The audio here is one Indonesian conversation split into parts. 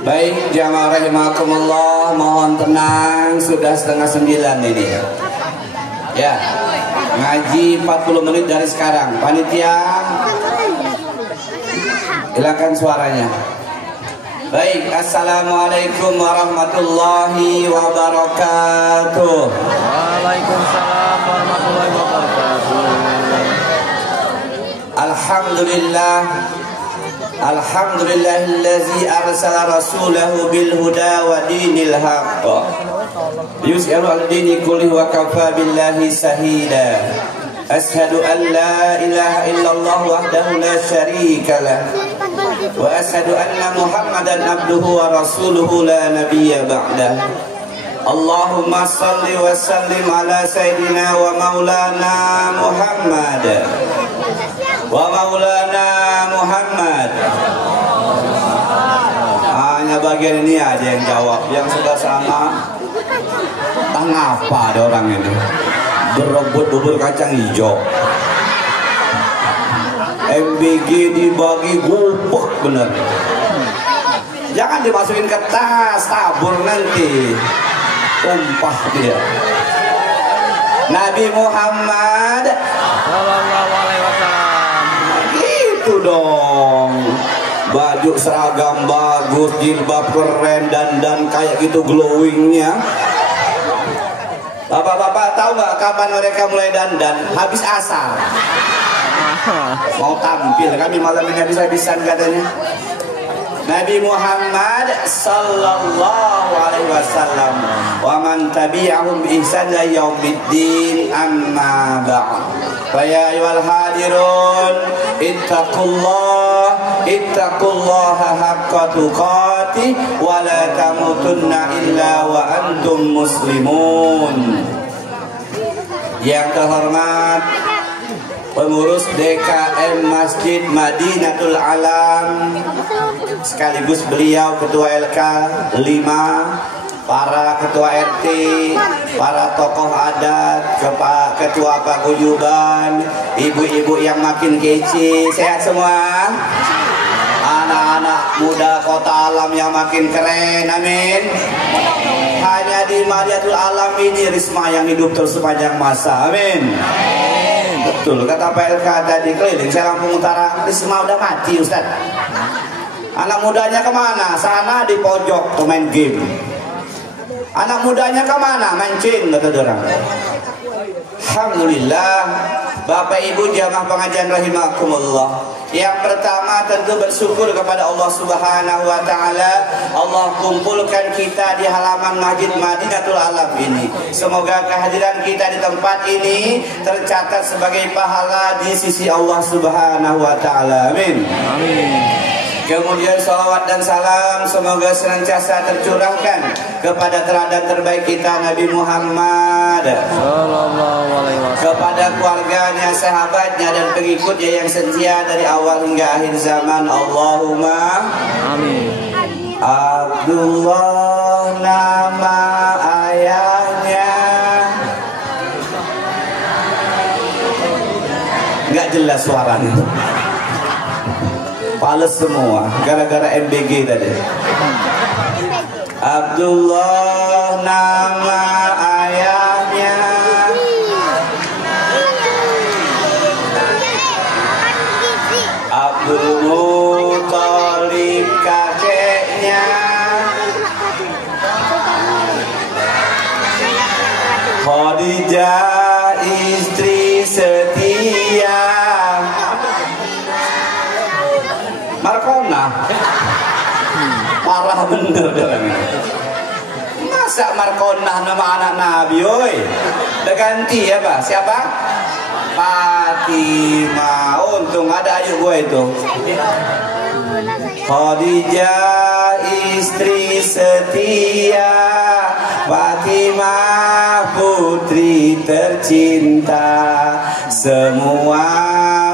Baik, jamaah rahimakumullah, mohon tenang, sudah 8:30 ini. Ya, ngaji 40 menit dari sekarang. Panitia, silakan suaranya. Baik, assalamualaikum warahmatullahi wabarakatuh. Waalaikumsalam warahmatullahi wabarakatuh. Alhamdulillah. Alhamdulillahillazi arsala rasulahu bil huda wa dinil haqq yus'iru al-dini kulli wa kafa billahi shahida. Ashhadu an la ilaha illallah wahdahu la syarika lah wa ashhadu anna Muhammadan abduhu wa rasuluhu la nabiyya ba'dah. Allahumma salli wa sallim ala sayyidina wa maulana Muhammad wa maulana Muhammad. Hanya bagian ini aja yang jawab, yang sudah sama entah ngapa ada orang ini berebut bubur kacang hijau. MBG dibagi gupek bener, jangan dimasukin ke tas, tabur nanti tumpah dia. Nabi Muhammad Sallallahu alaihi wasallam. Gitu dong. Baju seragam bagus, jilbab keren, dan kayak gitu glowingnya. Bapak-bapak tahu nggak kapan mereka mulai dandan? Habis asar. Mau tampil, kami malam ini habis-habisan katanya. Nabi Muhammad sallallahu alaihi wasallam wa man tabi'ahum bi ihsan ila yaumiddin, amma ba'd. Fa ya ayyuhal hadirun ittaqullaha haqqa tuqatih wa la tamutunna illa wa antum muslimun. Yang terhormat pengurus DKM Masjid Madinatul Alam, sekaligus beliau ketua LK 5, para ketua RT, para tokoh adat, ketua paguyuban, ibu-ibu yang makin kece, sehat semua. Anak-anak muda Kota Alam yang makin keren, amin. Hanya di Madinatul Alam ini risma yang hidup terus sepanjang masa, amin. Betul kata Pak LK tadi, keliling saya Lampung Utara, risma udah mati Ustaz. Anak mudanya kemana? Sana di pojok tuh main game. Anak mudanya kemana? Mancing kata orang. Alhamdulillah, Bapak Ibu jamaah pengajian rahimakumullah. Yang pertama tentu bersyukur kepada Allah Subhanahu wa taala. Allah kumpulkan kita di halaman Masjid Madinatul Alam ini. Semoga kehadiran kita di tempat ini tercatat sebagai pahala di sisi Allah Subhanahu wa taala. Amin. Amin. Kemudian salawat dan salam semoga senantiasa tercurahkan kepada teladan terbaik kita Nabi Muhammad sallallahu alaihi wasallam, kepada keluarganya, sahabatnya dan pengikutnya yang setia dari awal hingga akhir zaman. Allahumma amin. Abdullah nama ayahnya, nggak jelas suaranya. Pales semua gara-gara MBG tadi. Abdullah nama ayahnya, Abdul Muthalib kakeknya, Khadijah istri setia. Markona parah bener orang ini. Masa Markona nama anak Nabi, oi? Udah ganti ya Pak? Siapa? Fatimah. Untung ada ayu gue itu. Khadijah istri setia, Fatimah putri tercinta, semua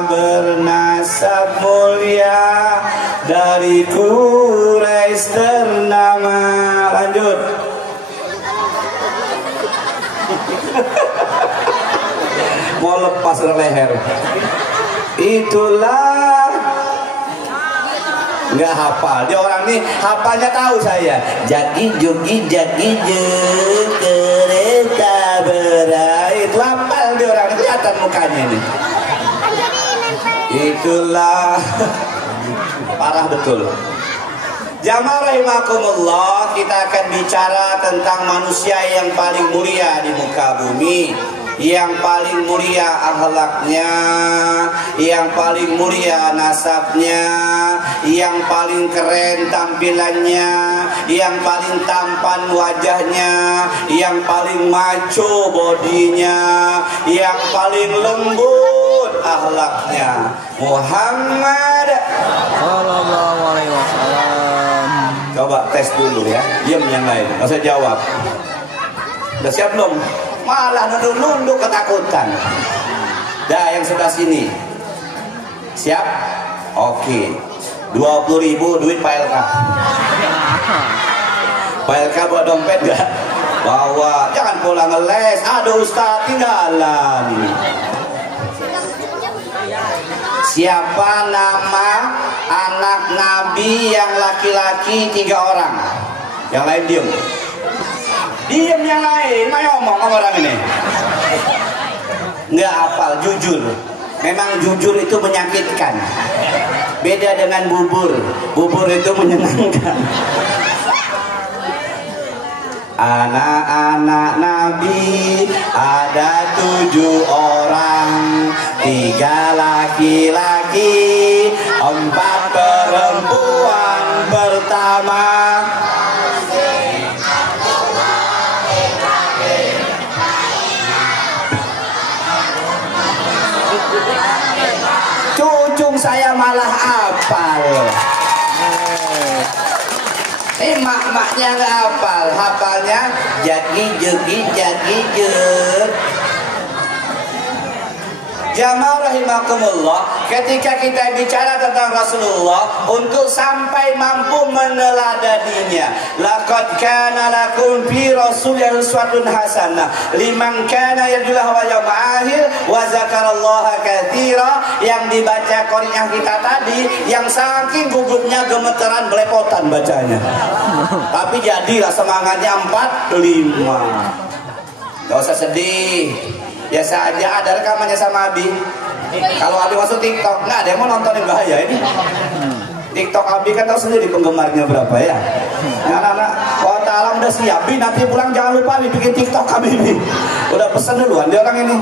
bernas nasab mulia dari Quraisy ternama. Lanjut. Mau lepas leher. Itulah nggak hafal. Dia orang nih hafalnya tahu saya. Jaki joki jaki juk kereta berai. Itu hafal dia orang, kelihatan mukanya nih. Itulah parah betul. Jamaah rahimakumullah, kita akan bicara tentang manusia yang paling mulia di muka bumi, yang paling mulia akhlaknya, yang paling mulia nasabnya, yang paling keren tampilannya, yang paling tampan wajahnya, yang paling maco bodinya, yang paling lembut akhlaknya. Muhammad Sallallahu alaihi wasallam. Coba tes dulu ya, diam yang lain, nggak usah jawab. Udah siap belum? Malah nunduk-nunduk ketakutan. Dah yang sebelah sini. Siap? Oke. 20.000 duit Pak LK. Pak LK bawa dompet gak? Bawa. Jangan pulang ngeles. Aduh Ustaz, tinggalan. Siapa nama anak Nabi yang laki-laki 3 orang? Yang lain diem. Diem yang lain, mau ngomong sama orang ini. Nggak hafal, jujur. Memang jujur itu menyakitkan. Beda dengan bubur. Bubur itu menyenangkan. Anak-anak Nabi ada 7 orang, 3 laki-laki, 4 perempuan. Pertama cucung saya malah hafal. Mak-maknya nggak hafal, hafalnya jagi jegi jagi jeg. Jamaah rahimakumullah, ketika kita bicara tentang Rasulullah, untuk sampai mampu meneladaninya, laqad kana lakum fi rasulillahi uswatun hasanah liman kana yarjullaha wal yawmal akhir wa dzakarallaha katsira. Yang dibaca qari'ah kita tadi, yang saking gugupnya gemeteran belepotan bacanya. Tapi jadilah semangatnya 45. Gak usah sedih. Biasa aja, ada rekamannya sama Abi. Kalau Abi masuk TikTok, nggak ada yang mau nontonin, bahaya ini. TikTok Abi kan tahu sendiri penggemarnya berapa ya. Anak-anak, kalau Ta'ala udah siap, Bi, nanti pulang jangan lupa Abi bikin TikTok Abi ini. Udah pesen duluan dia orang ini.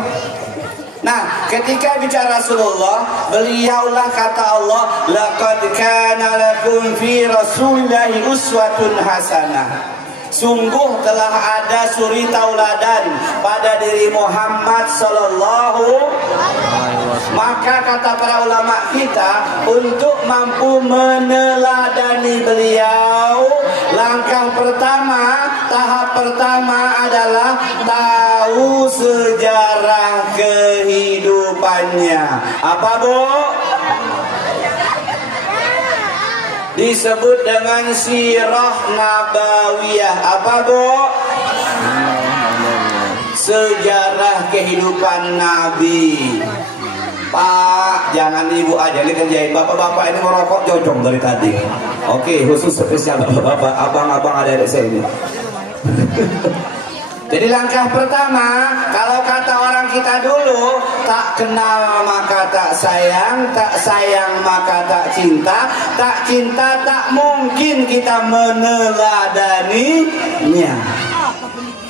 Nah, ketika bicara Rasulullah, beliaulah kata Allah, laqad kana lakum fi rasulillahi uswatun hasanah. Sungguh telah ada suri tauladan pada diri Muhammad sallallahu. Maka kata para ulama kita, untuk mampu meneladani beliau, langkah pertama, tahap pertama adalah tahu sejarah kehidupannya. Apa, Bu? Disebut dengan sirah nabawiyah. Apa, Bu? Sejarah kehidupan Nabi. Pak, jangan ibu aja ini kerjain. Bapak-bapak ini merokok jojong dari tadi. Oke, khusus spesial bapak-bapak, abang-abang adik-adik saya ini. Jadi langkah pertama, kalau kata orang kita dulu, tak kenal maka tak sayang maka tak cinta tak mungkin kita meneladaninya.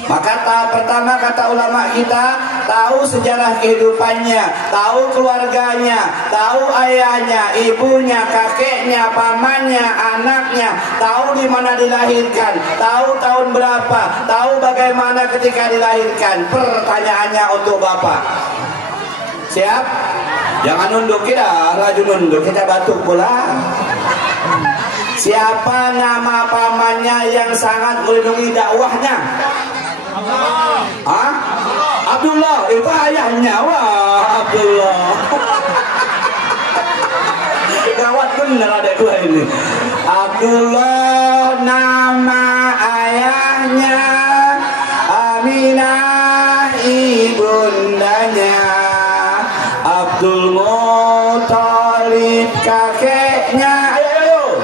Maka tahap pertama kata ulama kita, tahu sejarah kehidupannya, tahu keluarganya, tahu ayahnya, ibunya, kakeknya, pamannya, anaknya, tahu di mana dilahirkan, tahu tahun berapa, tahu bagaimana ketika dilahirkan. Pertanyaannya untuk Bapak, siap? Jangan nunduk, kita raju nunduk, kita batuk pula. Siapa nama pamannya yang sangat melindungi dakwahnya? Hah? Abdullah, itu ayahnya. Wah, Abdullah. bener adek gua ini. Abdullah nama ayahnya, Aminah ibundanya, Abdul Muthalib kakeknya. Ayo.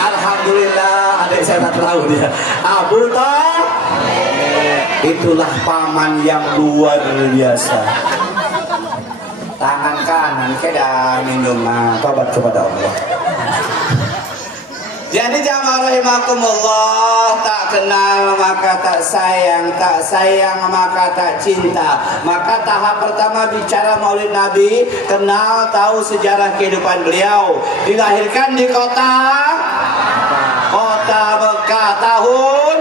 Alhamdulillah adek saya tak tahu dia. Abu Thalib. Itulah paman yang luar biasa. Tangan kanan kita minum tobat kepada Allah. Jadi jamaah rahimakumullah, tak kenal maka tak sayang maka tak cinta. Maka tahap pertama bicara Maulid Nabi, kenal tahu sejarah kehidupan beliau. Dilahirkan di kota Mekah tahun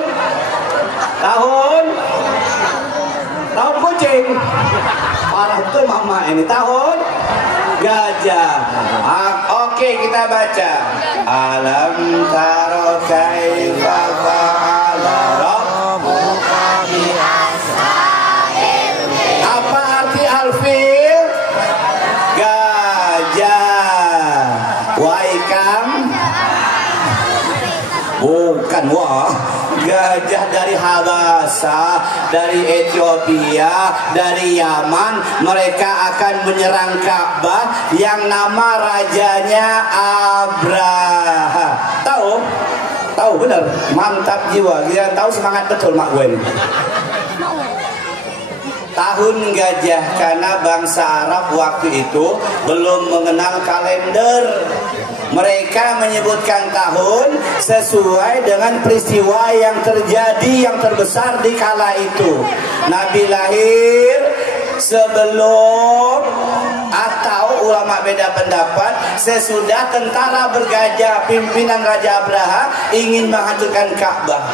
kucing. Parah betul mama ini, tahun gajah. Oke, kita baca. Alam taro kaifa fa'ala rabbuka bi ashabil fil. Apa arti al-fil? Gajah. Waikam? Bukan, wah. Gajah dari Habasa, dari Ethiopia, dari Yaman. Mereka akan menyerang Ka'bah yang nama rajanya Abraha. Tahu benar, mantap jiwa. Dia tahu semangat betul mak gue ini. Tahun gajah karena bangsa Arab waktu itu belum mengenal kalender. Mereka menyebutkan tahun sesuai dengan peristiwa yang terjadi yang terbesar di kala itu. Nabi lahir sebelum atau ulama beda pendapat sesudah tentara bergajah pimpinan Raja Abraha ingin menghancurkan Ka'bah.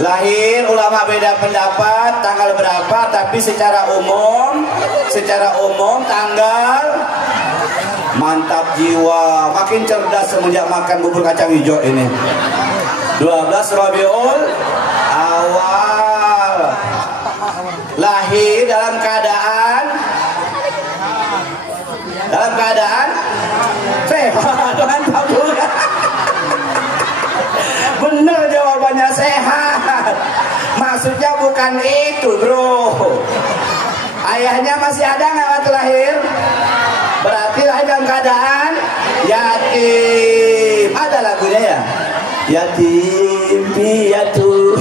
Lahir ulama beda pendapat tanggal berapa, tapi secara umum tanggal. Mantap jiwa, makin cerdas semenjak makan bubur kacang hijau ini. 12 Rabiul Awal. Lahir dalam keadaan sehat. Mantap juga. Bener jawabannya, sehat. Maksudnya bukan itu, bro. Ayahnya masih ada nggak waktu lahir? Berarti lahir dalam keadaan yatim. Ada lagunya ya? Yatim piatu.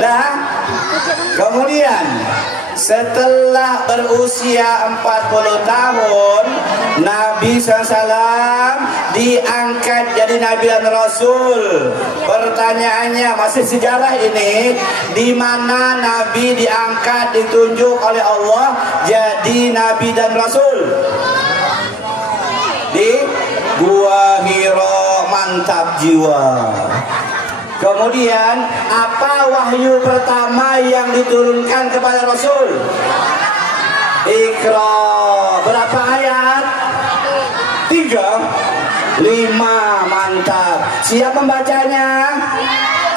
Nah, kemudian setelah berusia 40 tahun Nabi SAW diangkat jadi Nabi dan Rasul. Pertanyaannya masih sejarah ini, di mana Nabi diangkat ditunjuk oleh Allah jadi Nabi dan Rasul? Di Gua Hira. Mantap jiwa. Kemudian apa wahyu pertama yang diturunkan kepada Rasul? Iqra. Berapa ayat? 3, 5. Mantap. Siap membacanya?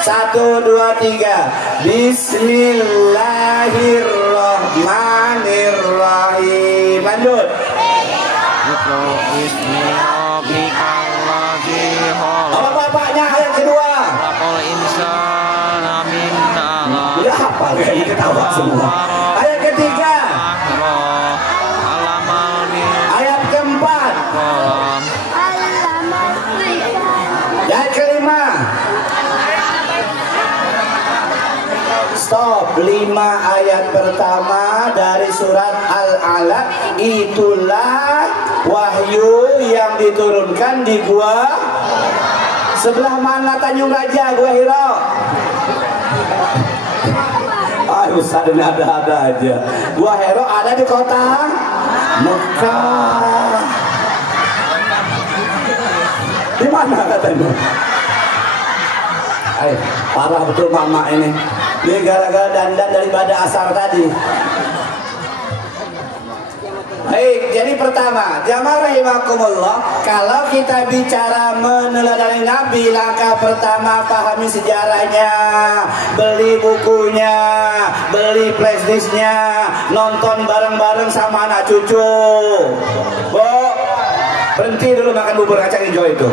1, 2, 3. Bismillahirrahmanirrahim. Lanjut. Apa bapaknya ayat kedua? Ya apa kayaknya ketawa semua. Ayat ketiga. Ayat keempat. Ayat kelima. Stop. 5 ayat pertama dari surat Al-Alaq itulah wahyu yang diturunkan di gua. Sebelah mana Tanjung Raja, Gua Hira? Ustaz ini ada aja. Gua Hira ada di kota Mekah. Di mana katanya? Parah betul mama ini. Ini gara-gara dandan daripada asar tadi. Jadi Jadi pertama, jamaah rahimakumullah, kalau kita bicara meneladani Nabi, langkah pertama pahami sejarahnya, beli bukunya, beli flashdisknya, nonton bareng-bareng sama anak cucu. Bu, berhenti dulu makan bubur kacang hijau itu.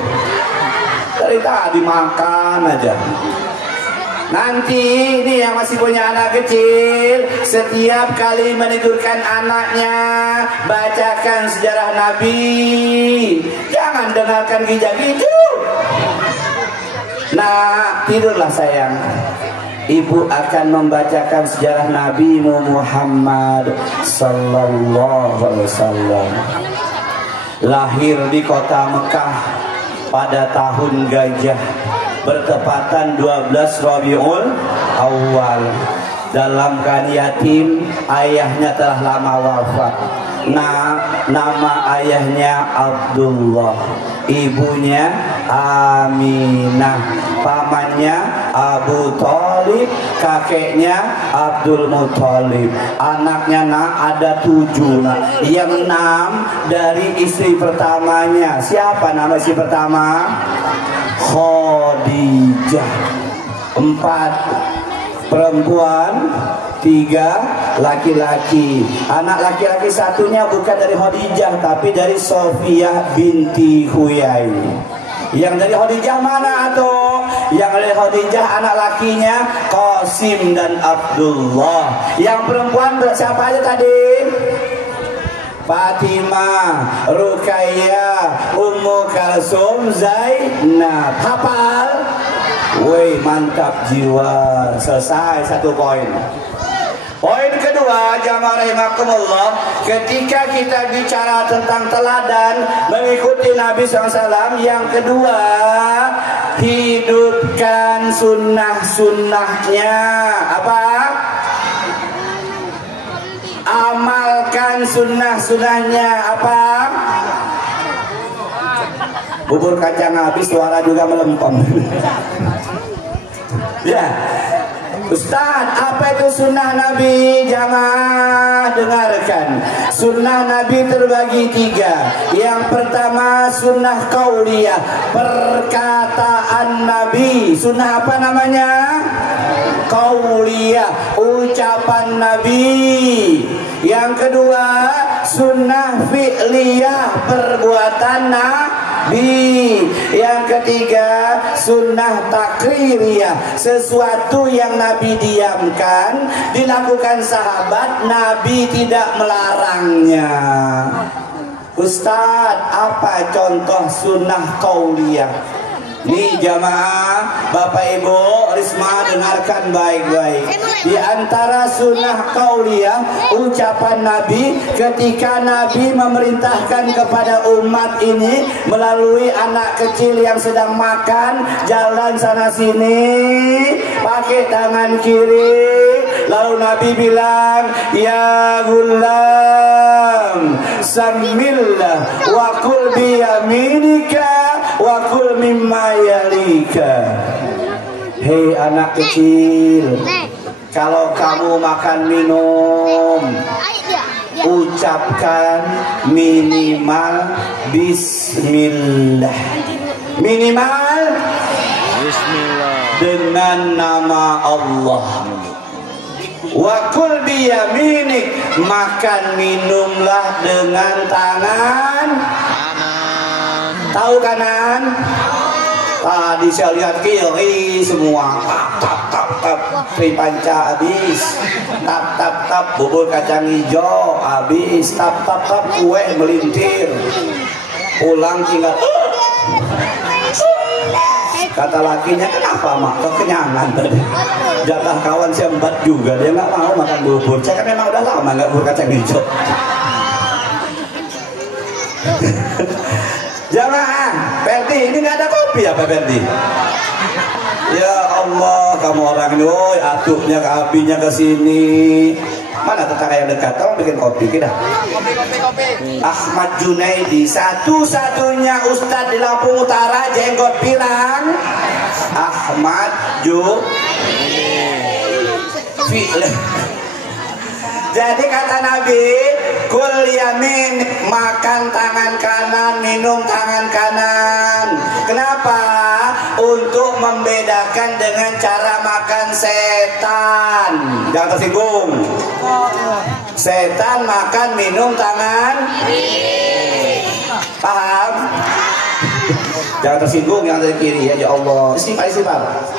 Dari tadi makan aja. Nanti ini yang masih punya anak kecil, setiap kali menidurkan anaknya, bacakan sejarah Nabi. Jangan dengarkan gija-giju. Nah, tidurlah sayang. Ibu akan membacakan sejarah Nabi Muhammad sallallahu alaihi wasallam. Lahir di kota Mekah pada tahun gajah, bertepatan 12 Rabiul Awal. Dalam keadaan yatim, ayahnya telah lama wafat. Nama ayahnya Abdullah, ibunya Aminah, pamannya Abu Thalib, kakeknya Abdul Muthalib. Anaknya ada 7. Yang 6 dari istri pertamanya. Siapa nama istri pertama? Khadijah. 4 perempuan, 3 laki-laki. Anak laki-laki satunya bukan dari Khadijah, tapi dari Sofiyah binti Huyai. Yang dari Khadijah mana tuh? Yang dari Khadijah anak lakinya Qasim dan Abdullah. Yang perempuan siapa aja tadi? Fatimah, Ruqayyah, Ummu Kalsum, Zainab. Hafal? Woi, mantap jiwa. Selesai 1 poin. Poin kedua, jamaah rahimakumullah, ketika kita bicara tentang teladan mengikuti Nabi SAW, yang kedua, hidupkan sunnah-sunnahnya. Apa? Amalkan sunnah-sunnahnya. Apa? Bubur kacang habis, suara juga melempem. Ya, Ustaz, apa itu sunnah Nabi? Jamaah dengarkan. Sunnah Nabi terbagi 3. Yang pertama sunnah qauliyah, perkataan Nabi. Sunnah apa namanya? Qauliyah, ucapan Nabi. Yang kedua sunnah fi'liyah, perbuatan Nabi. Yang ketiga sunnah takririyah, sesuatu yang Nabi diamkan, dilakukan sahabat, Nabi tidak melarangnya. Ustadz, apa contoh sunnah qauliyah? Nih jamaah, Bapak Ibu, Risma, dengarkan baik-baik. Di antara sunnah qauliyah, ucapan Nabi ketika Nabi memerintahkan kepada umat ini melalui anak kecil yang sedang makan, jalan sana sini pakai tangan kiri, lalu Nabi bilang, ya gulam samillah wa kul biyaminika wa kul mimma yalika. Hei anak kecil, kalau kamu makan minum, ucapkan minimal bismillah. Minimal Bismillah. Dengan nama Allah. Wa kul biyaminik, makan minumlah dengan tangan Kanan. tahu kanan. Tadi saya lihat kiri semua, tap panca habis, tap bubur kacang hijau habis, tap kue melintir, pulang tinggal. Kata lakinya, kenapa mak? Kekenyangan tadi. Jatah kawan saya 4 juga, dia nggak mau makan bubur. Saya kan memang udah lama nggak bubur kacang hijau. Jamaah, Ferdi, ini nggak ada kopi apa Ferdi? Ya Allah, kamu orang ini, woi, atuknya ke apinya ke sini. Mana tetangga yang dekat? Tolong bikin kopi kita. Kopi. Ahmad Junaidi, satu-satunya ustadz di Lampung Utara jenggot pirang. Ahmad Junaidi. Jadi kata Nabi, Kul yamin, makan tangan kanan, minum tangan kanan. Kenapa? Untuk membedakan dengan cara makan setan. Jangan tersinggung. Setan makan minum tangan kiri. Paham? Jangan tersinggung yang dari kiri ya, ya Allah. Istighfar.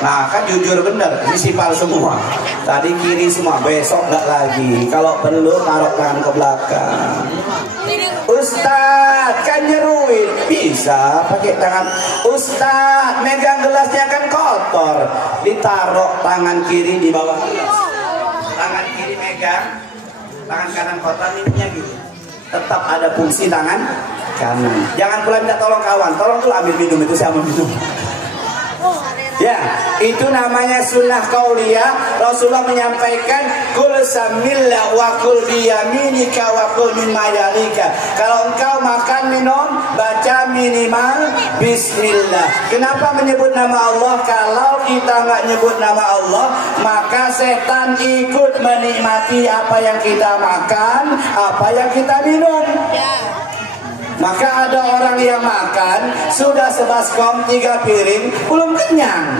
Nah kan jujur bener, disipal semua. Tadi kiri semua, besok nggak lagi. Kalau perlu taruh tangan ke belakang. Ustadz kan nyeruin, bisa pakai tangan. Ustadz megang gelasnya kan kotor, ditaruh tangan kiri di bawah gelas. Tangan kiri megang, tangan kanan kotor, minumnya gitu. Tetap ada fungsi tangan kanan. Jangan pula minta tolong kawan, tolong tuh ambil minum, itu saya ambil minum. Ya, itu namanya sunnah qauliyah. Rasulullah menyampaikan kul samillah wa kul biyaminika wa kul mimma yalika. Kalau engkau makan minum, baca minimal bismillah. Kenapa menyebut nama Allah? Kalau kita nggak nyebut nama Allah, maka setan ikut menikmati apa yang kita makan, apa yang kita minum. Maka ada orang yang makan sudah sebaskom 3 piring belum kenyang.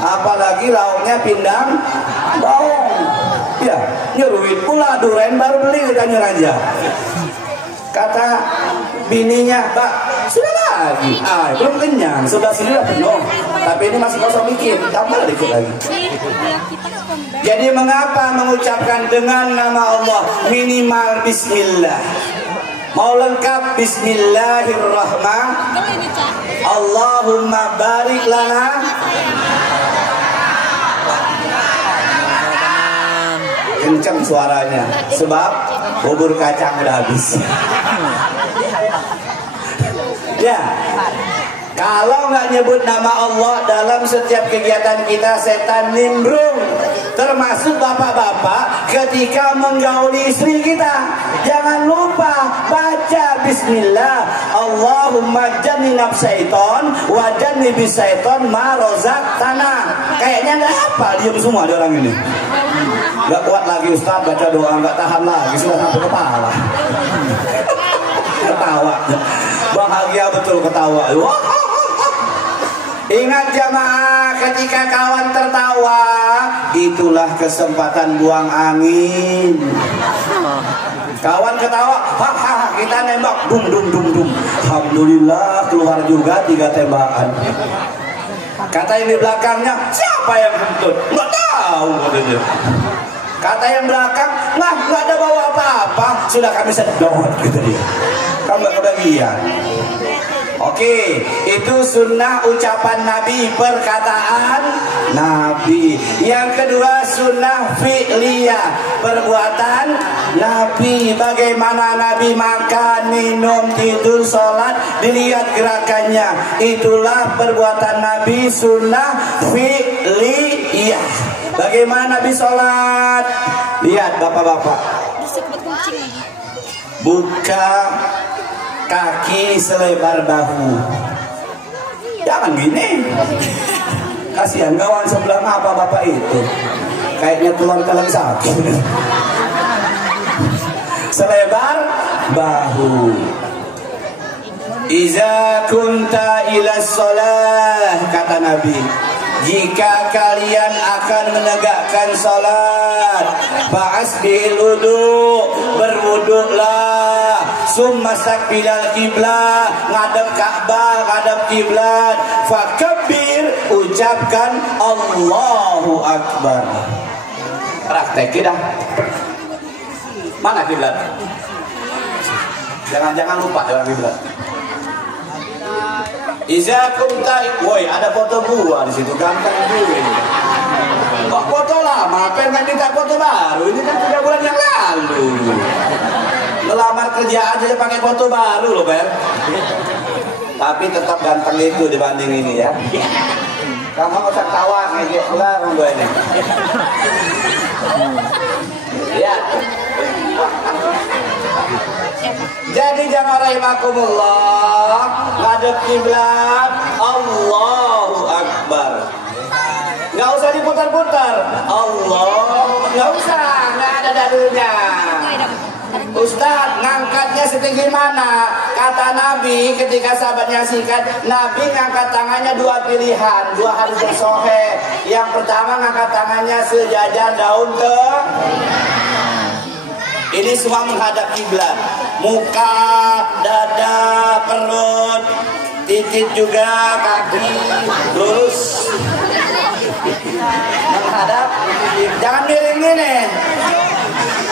Apalagi lauknya pindang bawang. Ya, nyeruit pula duren baru beli ditanya aja. Kata bininya, "Mbak, sudah lagi. Belum kenyang, sudah sini udah penuh. Tapi ini masih kosong dikit, tambah dikit lagi." Jadi mengapa mengucapkan dengan nama Allah minimal bismillah? Mau lengkap bismillahirrahmanirrahim. Allahumma barik lana. Kencang suaranya, sebab bubur kacang udah habis. Ya, kalau nggak nyebut nama Allah dalam setiap kegiatan kita, setan nimbrung. Termasuk bapak-bapak ketika menggauli istri kita, jangan lupa baca bismillah. Allahumma jannibna syaiton wa jannibis syaiton ma razaqtana. Kayaknya nggak hafal, diam semua di orang ini. Nggak kuat lagi Ustaz baca doa, nggak tahan lagi, sudah sampai kepala. Ketawa, bahagia betul ketawa. Ingat jamaah, ketika kawan tertawa, itulah kesempatan buang angin. Kawan ketawa, hahaha, kita nembak, dum dum dum dum. Alhamdulillah keluar juga 3 tembakan. Kata yang di belakangnya, siapa yang kentut? Nggak tahu katanya. Kata yang belakang, nah nggak ada bawa apa-apa, sudah kami sedot gitu dia. Kamu nggak kebagian. Oke, itu sunnah ucapan Nabi, perkataan Nabi. Yang kedua sunnah fi'liyah, perbuatan Nabi. Bagaimana Nabi makan, minum, tidur, sholat, dilihat gerakannya. Itulah perbuatan Nabi, sunnah fi'liyah. Bagaimana Nabi sholat? Lihat bapak-bapak, buka kaki selebar bahu. Jangan gini. Kasihan kawan sebelah apa bapak itu. Kayaknya keluar telan sakit. Selebar bahu. Iza kunta ila sholah, kata Nabi, jika kalian akan menegakkan salat, fa'asbil wudu, berwuduklah, summa staqbilal kiblat, ngadep Ka'bah, ngadep kiblat, fakabbir, ucapkan Allahu Akbar. Praktek dah. Mana kiblat? Jangan-jangan lupa dengan kiblat. Iza kunta, woi ada foto gua di situ, gampang gue. Kok foto lama? Pengen minta foto baru? Ini kan 3 bulan yang lalu. Melamar kerja aja pakai foto baru loh, Per. Tapi tetap ganteng itu dibanding ini ya. Kamu nggak usah tawa ngejek pula gue ini. Ya. Jadi jangan rahimakumullah, ngadep kiblat, Allahu Akbar. Nggak usah diputar-putar, Allah, nggak usah, nggak ada dalilnya. setinggi mana? Kata Nabi ketika sahabatnya sikat, Nabi ngangkat tangannya dua pilihan, dua hadis yang sahih. Yang pertama ngangkat tangannya sejajar daun ini semua menghadap kiblat. Muka, dada, perut, titik juga, kaki lurus menghadap. Jangan miring gini,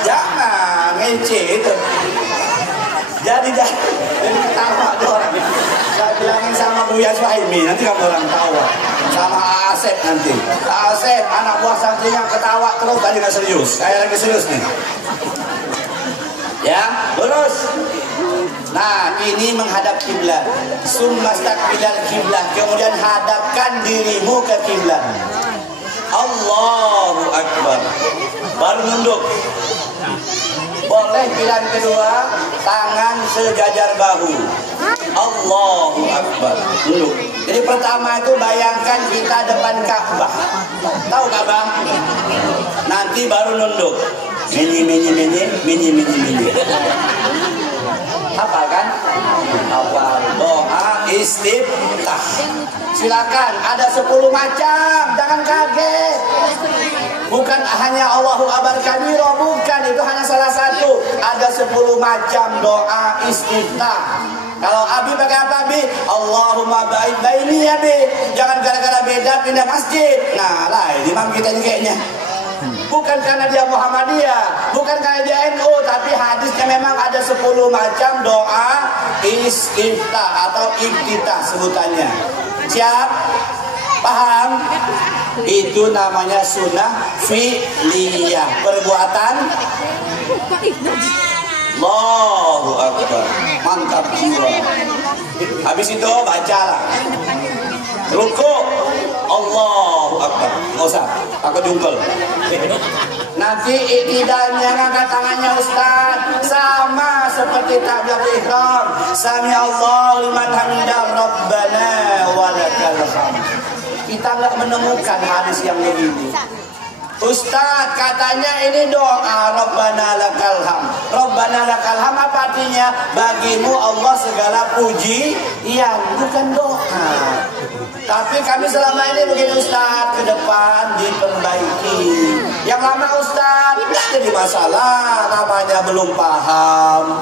jangan ngece itu. Jadi ketawa tuh orang. Saya bilangin sama Buya Suhaimi, nanti kamu orang tahu. Sama Asep nanti. Asep anak buah santrinya ketawa terus, tadi nggak serius. Saya lagi serius nih. Ya, lurus. Nah, ini menghadap kiblat. Summastaqbilal kiblat. Kemudian hadapkan dirimu ke kiblat. Allahu Akbar. Baru nunduk. Boleh pilihan kedua, tangan sejajar bahu. Allahu Akbar. Nunduk. Jadi pertama itu bayangkan kita depan Ka'bah. Tahu Ka'bah? Nanti baru nunduk. Mini. Apa kan? Awal doa istiftah. Silakan, ada 10 macam, jangan kaget. Bukan hanya Allahu Akbar kabira, bukan, itu hanya salah satu. Ada 10 macam doa istiftah. Kalau Abi pakai apa Abi? Allahumma ba'id baini ya Abi. Jangan gara-gara beda pindah masjid. Nah, lain imam kita ini kayaknya. Bukan karena dia Muhammadiyah, bukan karena dia NU, tapi hadisnya memang ada 10 macam doa istiftah atau iftitah sebutannya. Siap? Paham? Itu namanya sunnah fi'liyah, perbuatan. Allahu Akbar. Mantap jiwa. Habis itu bacalah. Ruku. Allahu Akbar. Nggak usah, takut jungkel. Nanti iktidalnya ngangkat tangannya Ustaz sama seperti takbiratul ihram. Sami Allahu liman hamidah Rabbana walakal hamd. Kita nggak menemukan hadis yang begini. Ustaz katanya ini doa Rabbana lakal hamd. Rabbana lakal hamd apa artinya? Bagimu Allah segala puji. Iya, bukan doa. Tapi kami selama ini begini Ustaz, ke depan diperbaiki. Yang lama Ustaz, nggak jadi masalah, namanya belum paham.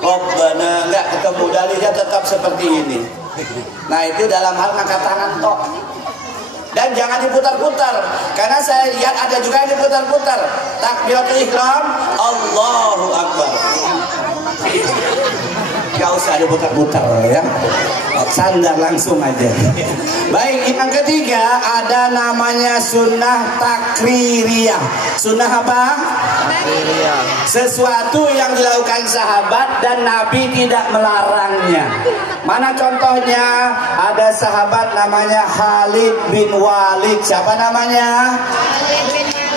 Rabbana nggak ketemu dalilnya tetap seperti ini. Nah itu dalam hal ngangkat tangan tok. Dan jangan diputar-putar, karena saya lihat ada juga yang diputar-putar. Takbiratul ihram, Allahu Akbar. Gak usah diputar-putar ya, sandar langsung aja. Baik, yang ketiga ada namanya sunnah takririyah. Sunnah apa? Takririyah. Sesuatu yang dilakukan sahabat dan Nabi tidak melarangnya. Mana contohnya? Ada sahabat namanya Khalid bin Walid. Siapa namanya?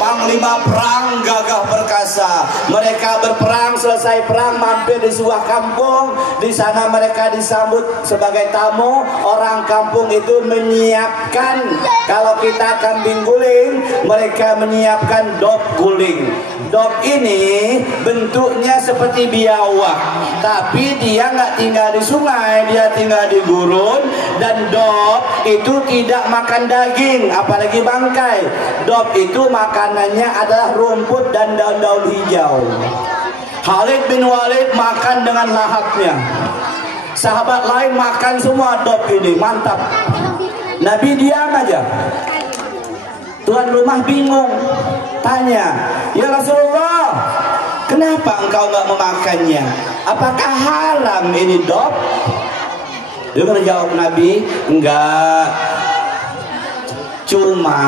Panglima perang gagah perkasa. Mereka berperang, selesai perang mampir di sebuah kampung. Di sana mereka disambut sebagai tamu. Orang kampung itu menyiapkan, kalau kita kambing guling, mereka menyiapkan dop guling. Dop ini bentuknya seperti biawak, tapi dia nggak tinggal di sungai, dia tinggal di gurun. Dan dop itu tidak makan daging, apalagi bangkai. Dop itu makanannya adalah rumput dan daun-daun hijau. Khalid bin Walid makan dengan lahapnya. Sahabat lain makan semua dop ini, mantap. Nabi diam aja. Tuan rumah bingung, tanya, ya Rasulullah, kenapa engkau nggak memakannya? Apakah haram ini dop? Dia menjawab Nabi, enggak. Cuma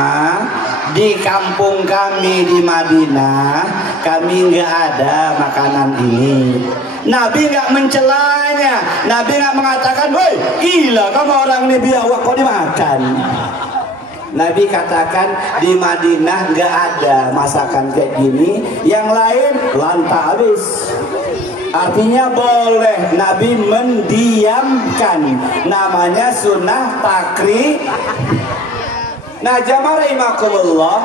di kampung kami di Madinah, kami nggak ada makanan ini. Nabi nggak mencelanya, Nabi nggak mengatakan, woi gila kamu orang ini biawak kok dimakan. Nabi katakan di Madinah nggak ada masakan kayak gini, yang lain lantah habis. Artinya boleh Nabi mendiamkan, namanya sunnah takri. Nah jamaah rahimakumullah,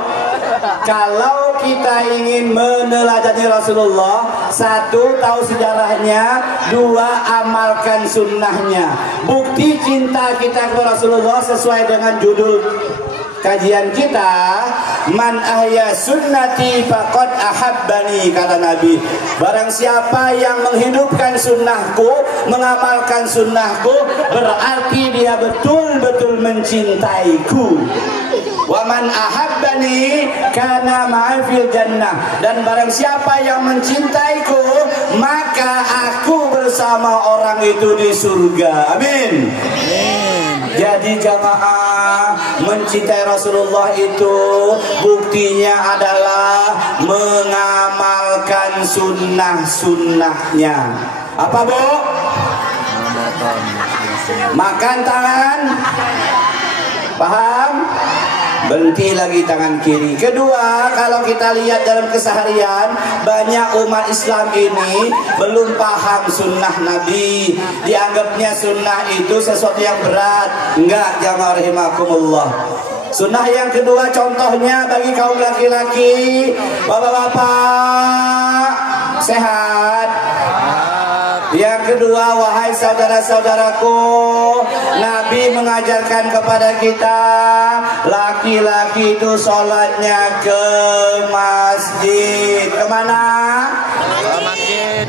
kalau kita ingin meneladani Rasulullah, satu, tahu sejarahnya, dua, amalkan sunnahnya. Bukti cinta kita kepada Rasulullah sesuai dengan judul kajian kita, man ahya sunnati faqad ahabbani, kata Nabi. Barang siapa yang menghidupkan sunnahku, mengamalkan sunnahku, berarti dia betul-betul mencintaiku. Wa man ahabbani kana ma'i fil jannah, dan barang siapa yang mencintaiku, maka aku bersama orang itu di surga. Amin. Jadi jamaah, mencintai Rasulullah itu buktinya adalah mengamalkan sunnah-sunnahnya. Apa, Bu? Makan tangan. Paham? Berhenti lagi tangan kiri. Kedua, kalau kita lihat dalam keseharian, banyak umat Islam ini belum paham sunnah Nabi. Dianggapnya sunnah itu sesuatu yang berat. Enggak, jamaah rahimakumullah. Sunnah yang kedua, contohnya bagi kaum laki-laki, bapak-bapak sehat. Yang kedua, wahai saudara-saudaraku, Nabi mengajarkan kepada kita, laki-laki itu sholatnya ke masjid. Kemana? Ke masjid.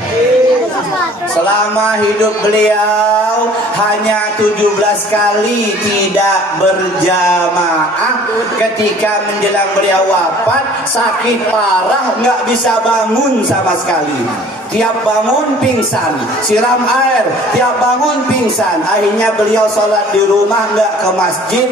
Selama hidup beliau hanya 17 kali tidak berjamaah. Ketika menjelang beliau wafat, sakit parah, nggak bisa bangun sama sekali. Tiap bangun pingsan, siram air, tiap bangun pingsan. Akhirnya beliau sholat di rumah, nggak ke masjid.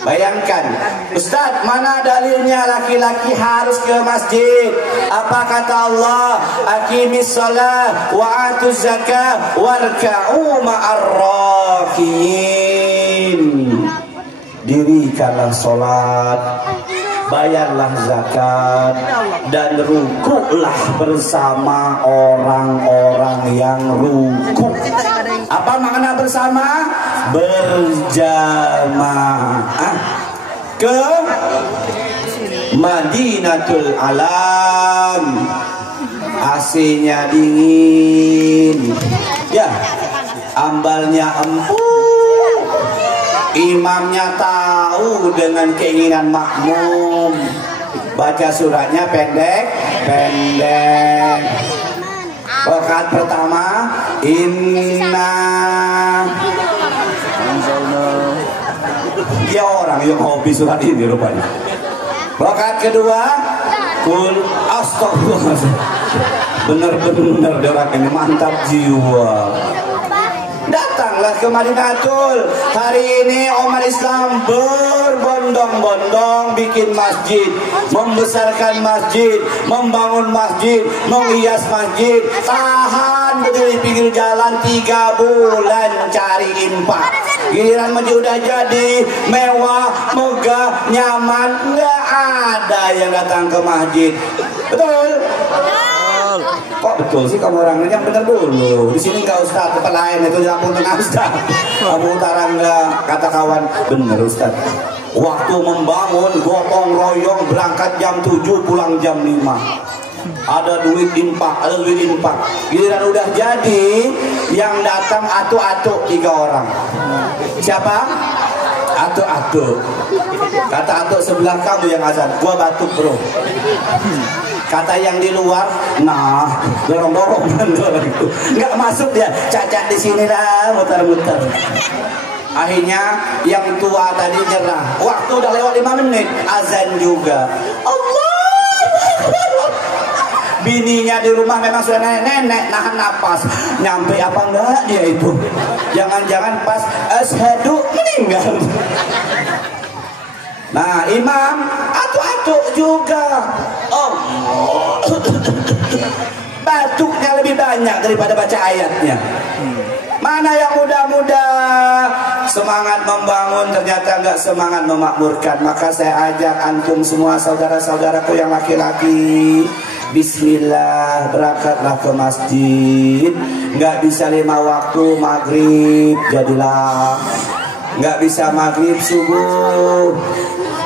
Bayangkan, Ustadz, mana dalilnya laki-laki harus ke masjid? Apa kata Allah? Aqimis shalah wa atuz zakah warka'u ma'ar rakiin. Dirikanlah sholat, bayarlah zakat, dan rukuklah bersama orang-orang yang rukuk. Apa makna bersama? Berjamaah ke Madinatul Alam. AC-nya dingin, ya, ambalnya empuk, imamnya tahu dengan keinginan makmum, baca suratnya pendek-pendek. Rakaat pertama, inna, ya orang yang hobi surat ini rupanya. Rakaat kedua, kul astagfirullah. Benar-benar orang ini mantap jiwa. Datanglah ke Madinatul. Hari ini umat Islam berbondong-bondong bikin masjid, membesarkan masjid, membangun masjid, menghias masjid. Tahan berdiri pinggir jalan 3 bulan cari infak. Giliran masjid udah jadi, mewah, megah, nyaman, nggak ada yang datang ke masjid. Betul? Kok betul sih kamu orangnya? Yang bener dulu. Di sini nggak Ustaz, tempat lain itu di Lampung Tengah Ustaz. Kamu utara nggak? Kata kawan, bener Ustaz. Waktu membangun gotong royong, berangkat jam 7 pulang jam 5. Ada duit infak, ada duit infak. Giliran udah jadi, yang datang atu-atu 3 orang. Siapa? Atu-atu. Kata atu sebelah kamu yang azan, gua batuk bro. Kata yang di luar, nah, dorong-dorong itu, nggak masuk dia, cacat di sini lah, muter-muter. Akhirnya yang tua tadi nyerah. Waktu udah lewat 5 menit, azan juga. Allah. Bininya di rumah memang sudah nenek-nenek, nahan napas. Nyampe apa enggak dia itu? Jangan-jangan pas asyhadu meninggal. Nah, imam atu-atu juga. Oh, batuknya lebih banyak daripada baca ayatnya. Mana yang muda-muda semangat membangun ternyata nggak semangat memakmurkan. Maka saya ajak antum semua saudara-saudaraku yang laki-laki, bismillah, berangkatlah ke masjid. Nggak bisa 5 waktu maghrib, jadilah. Nggak bisa maghrib subuh,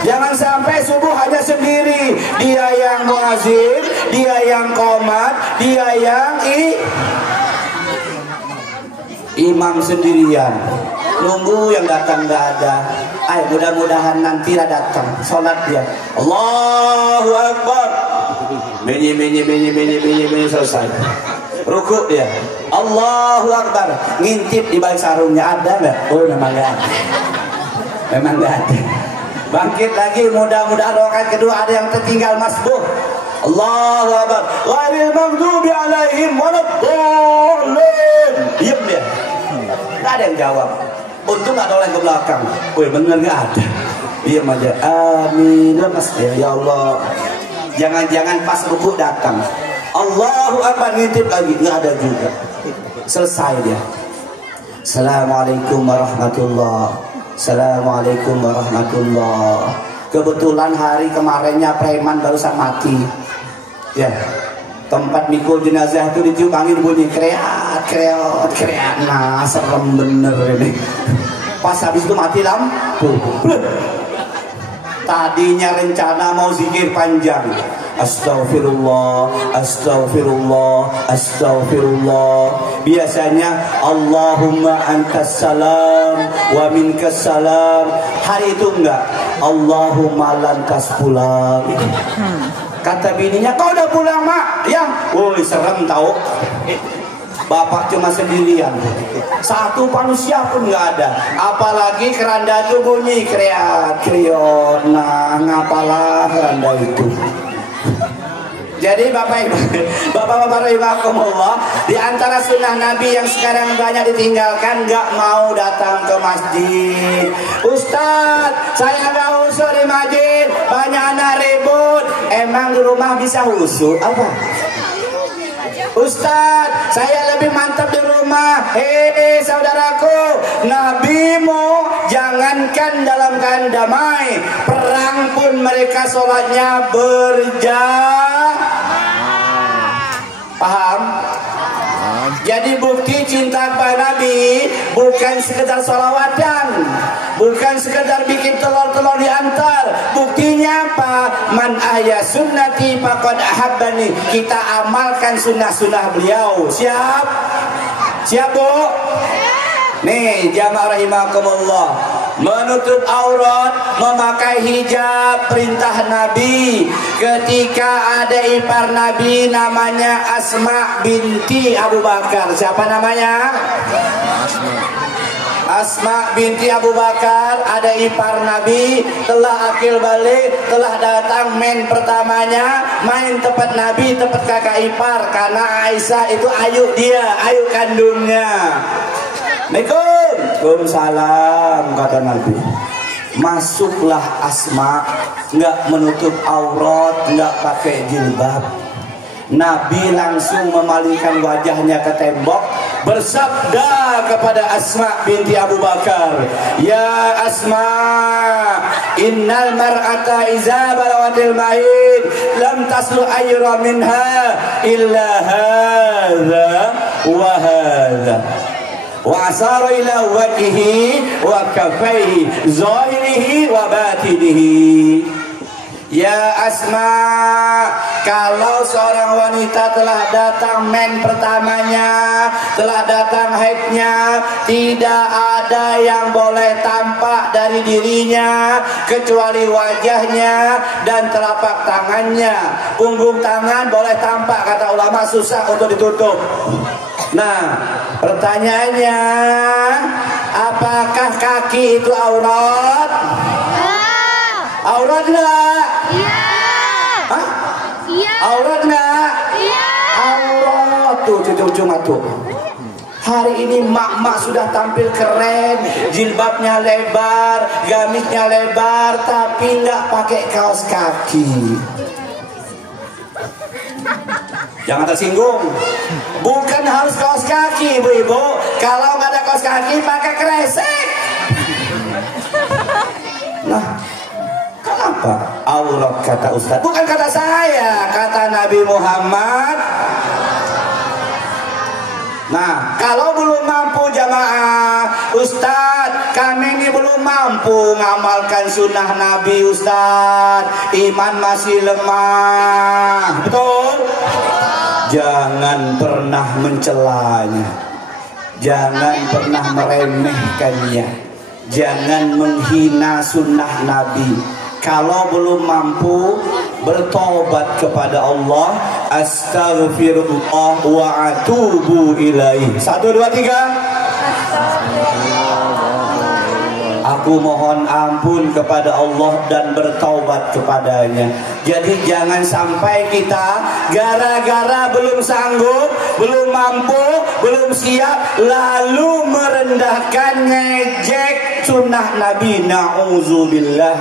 Jangan sampai subuh hanya sendiri. Dia yang muazin, dia yang qomat, dia yang imam sendirian. Nunggu yang datang nggak ada. Ayo mudah-mudahan nanti datang. Sholat dia. Allahu Akbar. Benyi selesai. Ruku dia. Allahu Akbar. Ngintip di balik sarungnya ada nggak? Oh memang nggak ada. Memang nggak ada. Bangkit lagi, mudah-mudahan rakaat kedua ada yang tertinggal masbuh. Allahu Akbar. Ghairil maghdubi alaihim waladdallin. Diam dia. Enggak ada yang jawab. Untung ada orang ke belakang. Wih, bener nggak ada. Diam aja. Amin. Lemas ya Allah. Jangan-jangan pas ruku datang. Allahu Akbar, ngintip lagi, nggak ada juga. Selesai dia. Assalamualaikum warahmatullahi. Assalamualaikum warahmatullah. Kebetulan hari kemarinnya preman barusan mati. Ya, tempat mikul jenazah itu ditiup angin bunyi kreat. Nah, serem bener ini. Pas habis itu mati lampu. Tadinya rencana mau zikir panjang. Astaghfirullah, astaghfirullah, astaghfirullah. Biasanya Allahumma antas salam wa minkas salam. Hari itu enggak. Allahumma lantas pulang. Kata bininya, kau udah pulang mak? Ya, woi serem tahu. Bapak cuma sendirian. Satu manusia pun nggak ada. Apalagi keranda itu bunyi kriot. Nah, ngapalah keranda itu. Jadi bapak-bapak rahimakumullah, di antara sunnah Nabi yang sekarang banyak ditinggalkan, nggak mau datang ke masjid. Ustadz, saya nggak husu di masjid, banyak anak ribut. Emang di rumah bisa husu apa? Ustadz, saya lebih mantap di rumah. Hei saudaraku, Nabimu jangankan dalam keadaan damai, perang pun mereka sholatnya Paham? Jadi bukti cinta kepada Nabi bukan sekedar sholawatan, bukan sekedar bikin telur-telur diantar. Buktinya apa? Man ahya sunnati faqad ahabbani. Kita amalkan sunnah-sunnah beliau. Siap? Siap bu? Nih jamaah rahimakumullah, menutup aurat, memakai hijab perintah Nabi. Ketika ada ipar Nabi namanya Asma binti Abu Bakar. Siapa namanya? Asma binti Abu Bakar, ada ipar Nabi, telah akil balik, telah datang main pertamanya, main tempat Nabi, tempat kakak ipar, karena Aisyah itu ayu dia, ayu kandungnya. Waalaikumsalam, kata Nabi. Masuklah Asma, nggak menutup aurat, nggak pakai jilbab. Nabi langsung memalingkan wajahnya ke tembok, bersabda kepada Asma binti Abu Bakar, ya Asma, innal mar'ata iza balawatil mahid lam taslu ayra minha illa hadha wa hadha. Wa asara ila wajhihi wa kafaihi zahirihi wa batinihi. Ya Asma, kalau seorang wanita telah datang men pertamanya, telah datang haidnya, tidak ada yang boleh tampak dari dirinya kecuali wajahnya dan telapak tangannya. Punggung tangan boleh tampak, kata ulama, susah untuk ditutup. Nah, pertanyaannya, apakah kaki itu aurat? Aurat nggak? Iya. Hah? Iya. Aurat nggak? Iya. Aurat tuh cuma tuh. Hari ini mak-mak sudah tampil keren, jilbabnya lebar, gamisnya lebar, tapi nggak pakai kaos kaki. Jangan tersinggung. Bukan harus kaos kaki, ibu-ibu. Kalau nggak ada kaos kaki, pakai kresek. Nah, kenapa aurat kata Ustaz? Bukan kata saya, kata Nabi Muhammad. Nah, kalau belum mampu jamaah, Ustaz, kami ini belum mampu ngamalkan sunnah Nabi Ustaz, iman masih lemah. Betul? Jangan pernah mencelanya, jangan pernah meremehkannya, jangan menghina sunnah Nabi. Kalau belum mampu, bertobat kepada Allah. Astaghfirullah wa atubu ilaih. 1, 2, 3. Aku mohon ampun kepada Allah dan bertaubat kepadanya. Jadi jangan sampai kita gara-gara belum sanggup, belum mampu, belum siap, lalu merendahkan, ngejek sunnah Nabi. Na'udzubillah.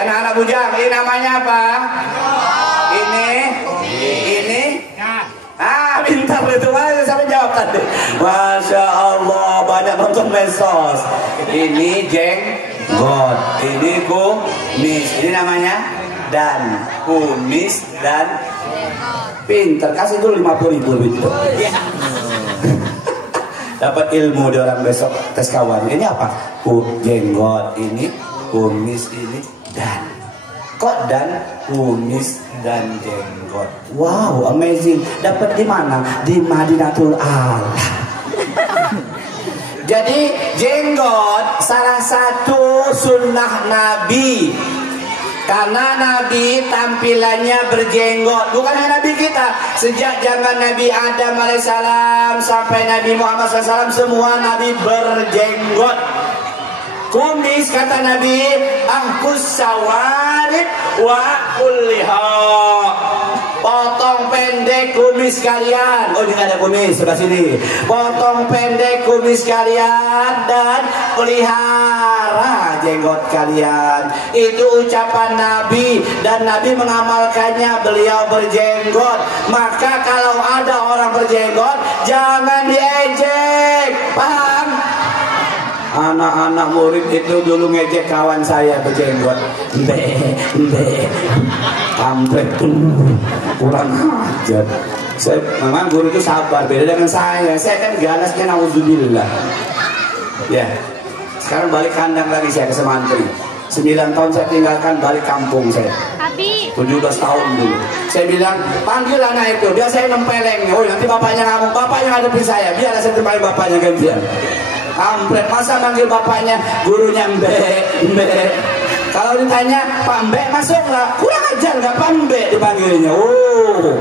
Anak-anak bujang, ini namanya apa? Ini pintar itu, mana sampai jawab tadi. Masya Allah, banyak nonton medsos. Ini jenggot, ini kumis, ini namanya dan kumis dan pintar. Kasih dulu 50.000 gitu. Dapat ilmu di orang besok tes kawan. Ini apa? Jenggot, ini kumis, ini dan. Kok dan kumis dan jenggot. Wow, amazing. Dapat di mana? Di Madinatul Alam. Jadi jenggot salah satu sunnah Nabi. Karena Nabi tampilannya berjenggot. Bukan hanya Nabi kita. Sejak zaman Nabi Adam alaihissalam sampai Nabi Muhammad SAW, semua Nabi berjenggot. Kumis kata Nabi, ahkus sawarib wa kulliha. Potong pendek kumis kalian. Oh, ini ada kumis sebelah sini. Potong pendek kumis kalian dan pelihara jenggot kalian. Itu ucapan Nabi dan Nabi mengamalkannya. Beliau berjenggot. Maka kalau ada orang berjenggot, jangan diejek. Paham? Anak-anak murid itu dulu ngejek kawan saya berjenggot. Kampret tuh kurang ajar. Memang guru itu sabar, beda dengan saya. Saya kan ganasnya nauzubillah. Ya, sekarang balik kandang lagi saya ke Semantri. 9 tahun saya tinggalkan, balik kampung saya. 17 tahun dulu. Saya bilang, panggil anak itu, biar saya nempeleng. Oh, nanti bapaknya ngamuk, bapaknya ngadepin saya. Biar saya temani bapaknya gantian. Kampret, masa manggil bapaknya, gurunya Mbek. Kalau ditanya, Pak Mbek masuklah, kurang ajar nggak Pak Mbek dipanggilnya. Oh.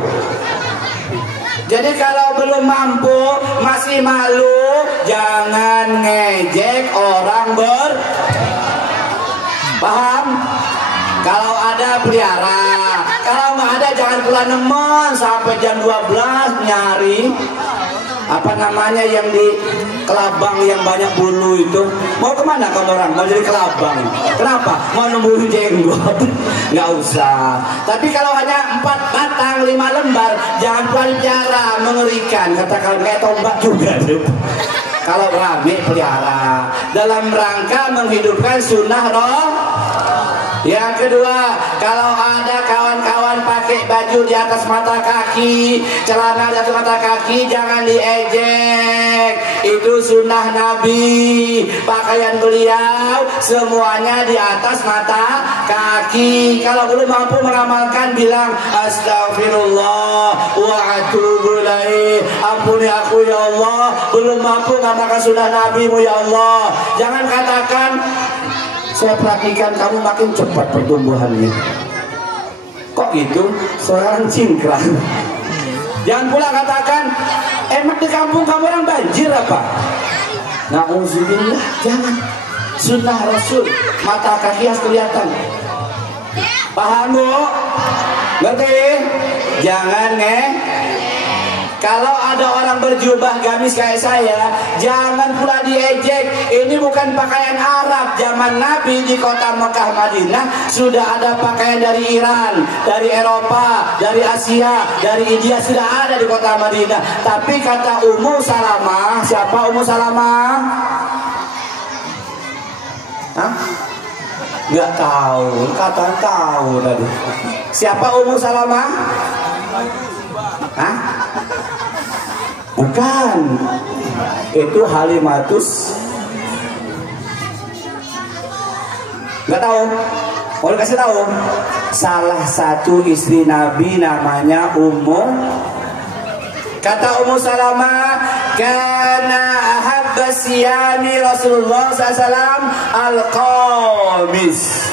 Jadi kalau belum mampu, masih malu, jangan ngejek orang paham? Kalau ada pelihara, kalau nggak ada jangan pula nemon sampai jam 12 nyari. Apa namanya yang di kelabang yang banyak bulu itu? Mau kemana kamu orang? Mau jadi kelabang? Kenapa? Mau nungguin jenggot? Nggak usah. Tapi kalau hanya 4 batang 5 lembar, jangan pelihara, mengerikan. Katakan kayak tombak juga tuh. Kalau rame pelihara dalam rangka menghidupkan sunnah roh. Yang kedua, kalau ada kawan-kawan pakai baju di atas mata kaki, celana di atas mata kaki, jangan diejek. Itu sunnah Nabi. Pakaian beliau semuanya di atas mata kaki. Kalau belum mampu mengamalkan, bilang astagfirullah wa atubu ilaih. Ampuni aku ya Allah, belum mampu mengamalkan sunnah Nabi-Mu ya Allah. Jangan katakan, saya perhatikan kamu makin cepat pertumbuhannya. Kok gitu? Seorang cingkrang. Jangan pula katakan, emang di kampung kamu orang banjir apa? Na'udzubillah, jangan. Sunnah Rasul, mata kaki harus kelihatan. Paham Bu? Ngerti? Jangan Kalau ada orang berjubah gamis kayak saya, jangan pula diejek. Ini bukan pakaian Arab. Zaman Nabi di kota Mekah Madinah sudah ada pakaian dari Iran, dari Eropa, dari Asia, dari India, sudah ada di kota Madinah. Tapi kata Ummu Salamah, siapa Ummu Salamah? Hah? Nggak tahu, kata tahu tadi. Siapa Ummu Salamah? Hah? Bukan. Itu Halimatus Nggak tahu? Mau kasih tahu? Salah satu istri Nabi namanya Ummu. Kata Ummu Salamah, kana ahabba siyami Rasulullah SAW al-qamis.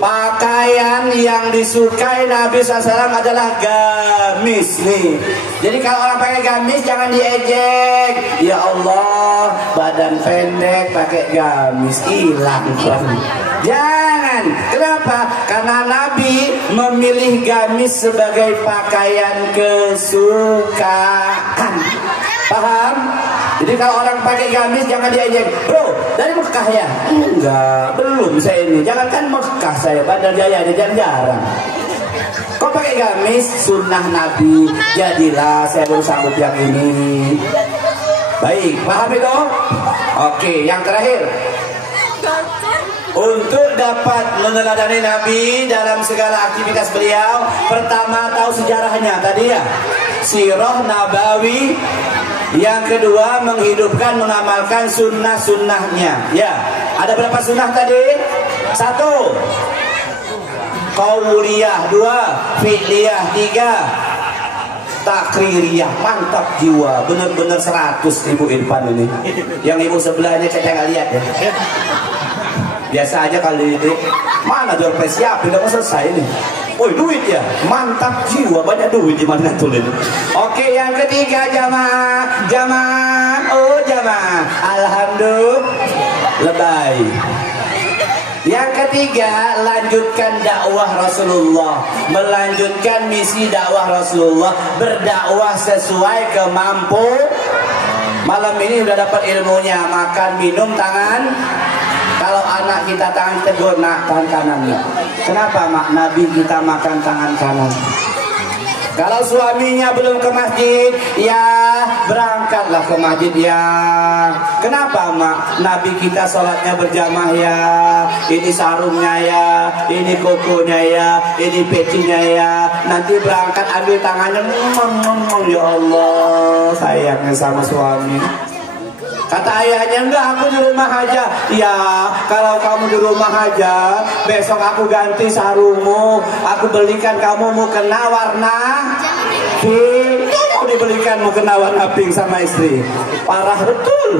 Pakaian yang disukai Nabi SAW adalah gamis nih. Jadi kalau orang pakai gamis jangan diejek. Ya Allah, badan pendek pakai gamis, hilang kan? Jangan. Kenapa? Karena Nabi memilih gamis sebagai pakaian kesukaan. Paham? Jadi kalau orang pakai gamis jangan diejek. Bro, dari Mekah ya? Enggak, belum saya ini. Jangankan Mekah saya, Bandar Jaya aja jarang. Kau pakai gamis, sunnah Nabi. Jadilah saya baru sambut yang ini. Baik, paham itu? Oke, yang terakhir. Untuk dapat meneladani Nabi dalam segala aktivitas beliau, pertama tahu sejarahnya tadi ya, sirah nabawi. Yang kedua menghidupkan, mengamalkan sunnah-sunnahnya. Ya, ada berapa sunnah tadi? 1 qauliyah, 2 fi'liyah, 3 takririyah. Mantap jiwa, bener-bener 100 Ibu Irfan ini. Yang ibu sebelahnya saya nggak lihat ya. Biasa aja kali ini. Mana jual siap, tidak mau selesai ini. Woi, duit ya, mantap jiwa, banyak duit di mana tulen. Oke, yang ketiga jamaah, jamaah, alhamdulillah, lebay. Yang ketiga, lanjutkan dakwah Rasulullah, melanjutkan misi dakwah Rasulullah, berdakwah sesuai kemampuan. Malam ini udah dapat ilmunya, makan, minum, tangan. Kalau anak kita tangan tegur, nak tangan kanannya. Kenapa mak? Nabi kita makan tangan kanan. Kalau suaminya belum ke masjid, ya berangkatlah ke masjid ya. Kenapa mak? Nabi kita sholatnya berjamaah ya. Ini sarungnya ya, ini kokonya ya, ini pecinya ya. Nanti berangkat ambil tangannya, ya Allah, sayangnya sama suami. Kata ayahnya, enggak, aku di rumah aja. Ya, kalau kamu di rumah aja, besok aku ganti sarungmu, aku belikan kamu mukena warna pink. Mau dibelikan mukena warna pink sama istri. Parah betul.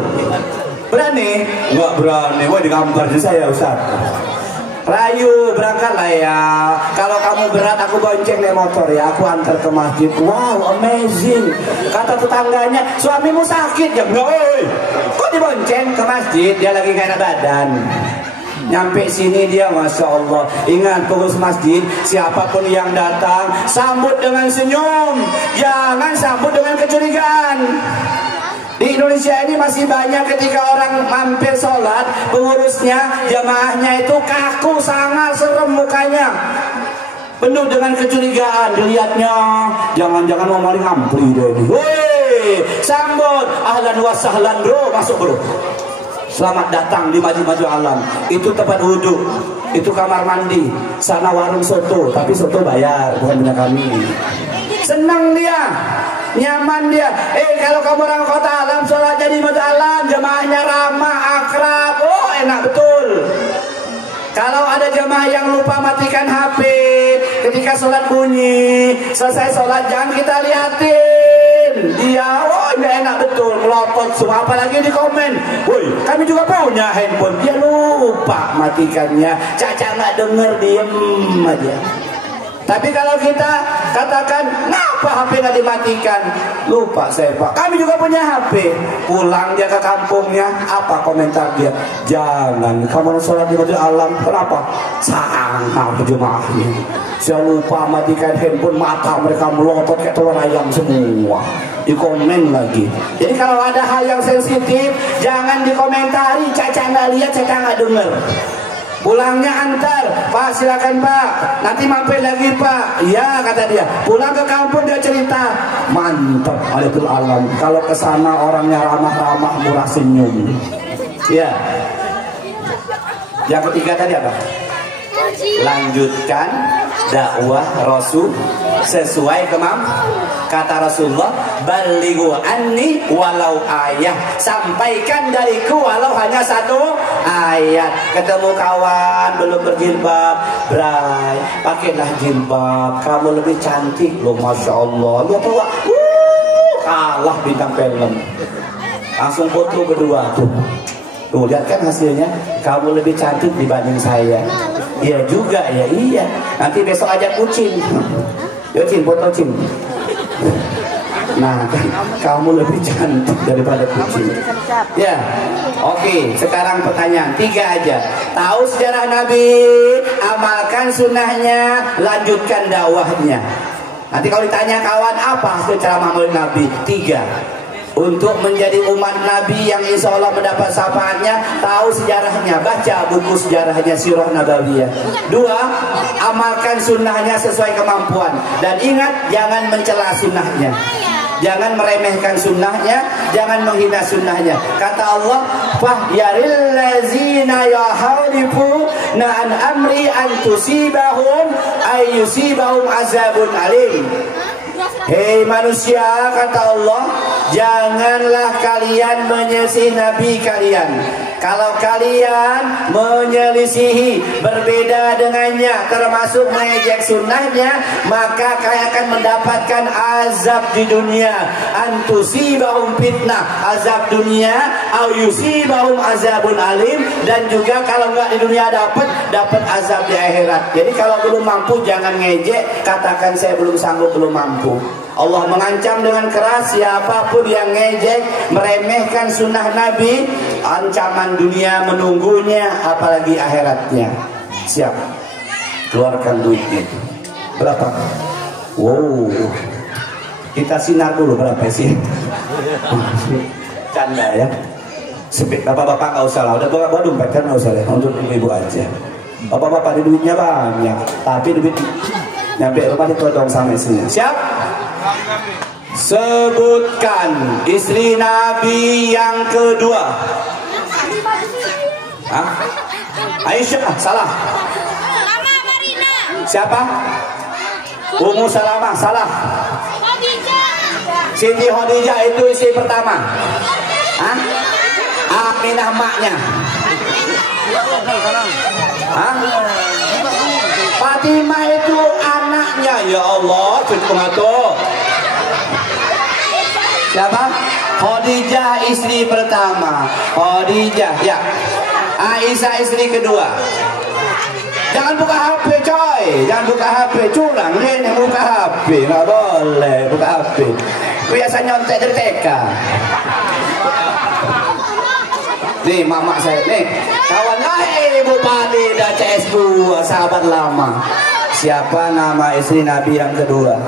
Berani? Enggak berani. Wah, digambar saya Ustaz. Rayu, berangkatlah ya. Kalau kamu berat, aku bonceng naik motor ya. Aku antar ke masjid. Wow, amazing. Kata tetangganya, suamimu sakit ya? Enggak, kok dibonceng ke masjid? Dia lagi gak enak badan. Nyampe sini dia, Masya Allah. Ingat, pengurus masjid, siapapun yang datang, sambut dengan senyum. Jangan sambut dengan kecurigaan. Di Indonesia ini masih banyak ketika orang mampir sholat, pengurusnya, jamaahnya itu kaku, sangat serem mukanya, penuh dengan kecurigaan. Dilihatnya, jangan-jangan mau maling ampli deh ini. Woi, sambut, ahlan wa sahlan bro, masuk bro. Selamat datang di maju-maju alam. Itu tempat wudhu, itu kamar mandi, sana warung soto, tapi soto bayar, bukan punya kami. Senang dia, nyaman dia. Kalau kamu orang kota alam, sholatnya di masjid alam, jamaahnya ramah, akrab, oh enak betul. Kalau ada jamaah yang lupa matikan HP ketika sholat bunyi, selesai sholat jangan kita liatin dia, oh nggak enak betul, melotot semua, apalagi di komen, woi kami juga punya handphone, dia lupa matikannya, Caca nggak denger, diem aja. Tapi kalau kita katakan, kenapa HP nggak dimatikan? Lupa saya Pak, kami juga punya HP. Pulang dia ke kampungnya, apa komentar dia? Jangan, kamu sholat di masjid alam, kenapa? Sangat jemaahnya. Saya lupa matikan handphone, mata mereka melotot kayak telur ayam semua. Di komen lagi. Jadi kalau ada hal yang sensitif, jangan dikomentari, Caca nggak lihat, Caca nggak dengar. Pulangnya antar, Pak silakan Pak, nanti mampir lagi Pak. Ya kata dia, pulang ke kampung dia cerita, mantap Alitul Alam. Kalau kesana orangnya ramah-ramah, murah senyum. Ya. Yang ketiga tadi apa? Lanjutkan dakwah Rasul sesuai kemampuan. Kata Rasulullah, balighu anni walau ayah. Sampaikan dariku walau hanya satu ayat. Ketemu kawan belum berjilbab, bray, pakailah jilbab, kamu lebih cantik loh, masya Allah. Lihat tuh, kalah bintang film. Langsung foto berdua tuh. Tuh lihat kan hasilnya, kamu lebih cantik dibanding saya. Iya juga ya, iya. Nanti besok ajak kucing. Yuk Cin, foto Cin. Nah kan, kamu lebih cantik daripada kucing. Ya, oke. Sekarang pertanyaan 3 aja. Tahu sejarah Nabi, amalkan sunnahnya, lanjutkan dakwahnya. Nanti kalau ditanya kawan apa hasil ceramah Maulid Nabi, 3. Untuk menjadi umat Nabi yang insya Allah mendapat syafaatnya, tahu sejarahnya, baca buku sejarahnya, sirah nabawiyah. 2, amalkan sunnahnya sesuai kemampuan. Dan ingat, jangan mencela sunnahnya, jangan meremehkan sunnahnya, jangan menghina sunnahnya. Kata Allah, fahyaril lazina yahalifuna an amri an tusibahum ayyusibahum azabun alim. Hei manusia, kata Allah, janganlah kalian menyelisihi Nabi kalian. Kalau kalian menyelisihi, berbeda dengannya, termasuk mengejek sunnahnya, maka kalian akan mendapatkan azab di dunia. Antusibahum fitnah, azab dunia, au yusibahum azabun alim. Dan juga kalau nggak di dunia dapat azab di akhirat. Jadi kalau belum mampu jangan ngejek, katakan saya belum sanggup, belum mampu. Allah mengancam dengan keras siapapun yang ngejek, meremehkan sunnah Nabi, ancaman dunia menunggunya, apalagi akhiratnya. Siap, keluarkan duitnya. Berapa? Wow, kita sinar dulu berapa sih? Canda ya. Sepik, bapak-bapak nggak usah lah, udah bawa dompet kan nggak usah lah, untuk ibu aja. Bapak-bapak di duitnya banyak, tapi duit nyampe rumah ditodong sama istrinya. Siap? Sebutkan istri Nabi yang kedua. Hah? Aisyah, salah. Siapa? Ummu Salamah, salah. Siti Khadijah itu istri pertama. Hah? Aminah maknya. Hah? Fatimah itu anaknya. Ya Allah, pengatur. Siapa? Khadijah istri pertama. Khadijah, ya. Aisyah istri kedua. Jangan buka HP coy, jangan buka HP, curang nih yang buka HP, nggak boleh buka HP. Biasa nyontek dari TK. Nih mama saya, nih kawan lain Bupati dan CS2, sahabat lama. Siapa nama istri Nabi yang kedua?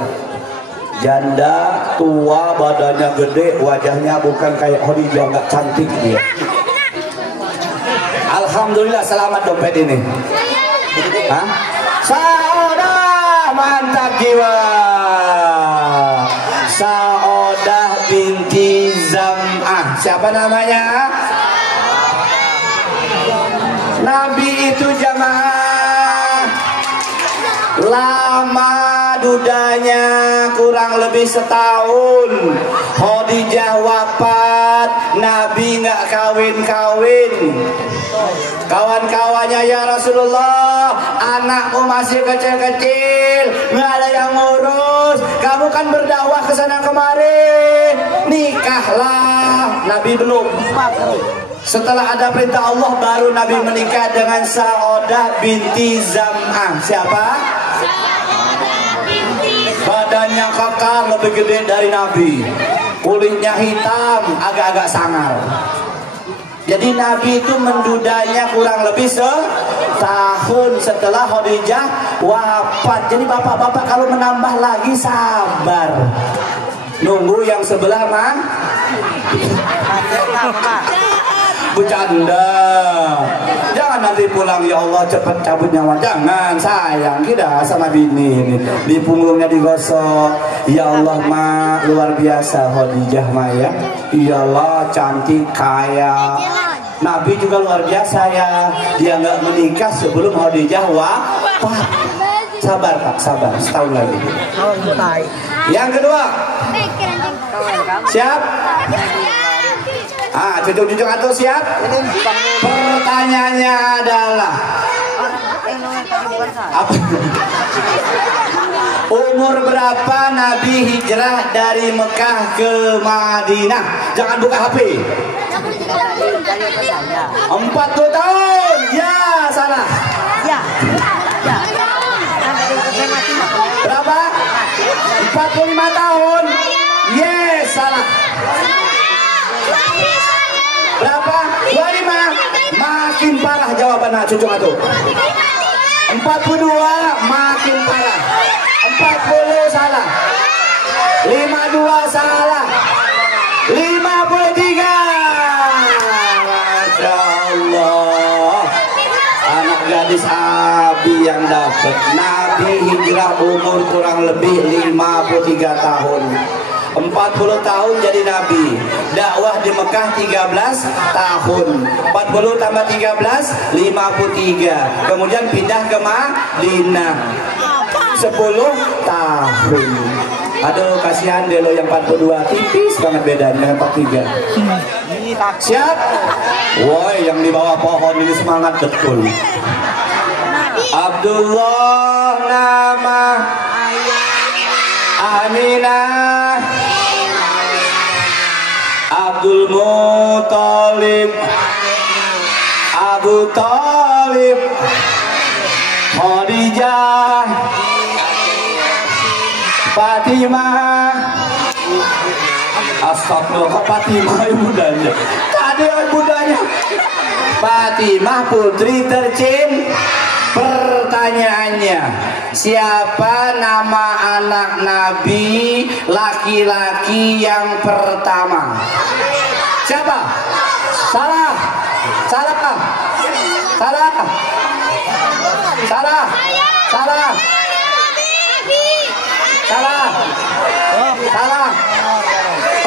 Janda, tua, badannya gede, wajahnya bukan kayak Khadijah, nggak cantik dia. Alhamdulillah selamat dompet ini. Hah? Saodah, mantap jiwa. Saodah binti Zam'ah. Siapa namanya? Nabi itu jamaah lama dudanya, kurang lebih setahun. Khadijah wafat, Nabi nggak kawin-kawin. Kawan-kawannya, ya Rasulullah, anakmu masih kecil-kecil, nggak ada yang ngurus. Kamu kan berdakwah ke sana kemari, nikahlah. Nabi belum. Setelah ada perintah Allah, baru Nabi menikah dengan Saodah binti Zam'ah. Siapa? Badannya kekar, lebih gede dari Nabi. Kulitnya hitam, agak-agak sangar. Jadi Nabi itu mendudanya kurang lebih setahun setelah Khadijah wafat. Jadi bapak-bapak kalau menambah lagi sabar, nunggu yang sebelah mah. Bercanda. Jangan nanti pulang, ya Allah cepat cabut nyawa. Jangan, sayang kita sama bini ini. Di punggungnya digosok. Ya Allah ma, luar biasa Khadijah ma ya. Ya Allah cantik, kaya. Nabi juga luar biasa ya. Dia nggak menikah sebelum Khadijah wafat. Sabar Pak, sabar, setahun lagi. Yang kedua. Siap? Cucuk-cucuk atau siap? Pertanyaannya adalah apa? Umur berapa Nabi hijrah dari Mekah ke Madinah? Jangan buka HP. 40 tahun. Ya, salah. Ya. Berapa? 45 tahun. Yes, salah. Berapa? 25. Makin parah jawabannya cucu atuh. 42 makin parah. 40 salah. 52 salah. 53. Masya Allah. Anak gadis Abi yang dapat. Nabi hijrah umur kurang lebih 53 tahun. 40 tahun jadi Nabi. Dakwah di Mekah 13 tahun. 40 tambah 13 53. Kemudian pindah ke Madinah 10 tahun. Aduh kasihan deh lo yang 42. Tipis banget bedanya dengan 43. Siap? Woi yang di bawah pohon ini semangat betul. Abdullah nama Aminah, Abdul Muthalib, Abu Thalib, Khadijah, Fatimah. Astagfirullah, Fatimah ibundanya. Tadi ibundanya. Fatimah putri tercinta. Pertanyaannya, siapa nama anak Nabi laki-laki yang pertama? Siapa? Salah. Salah. Salah. Salah. Salah. Salah. Salah.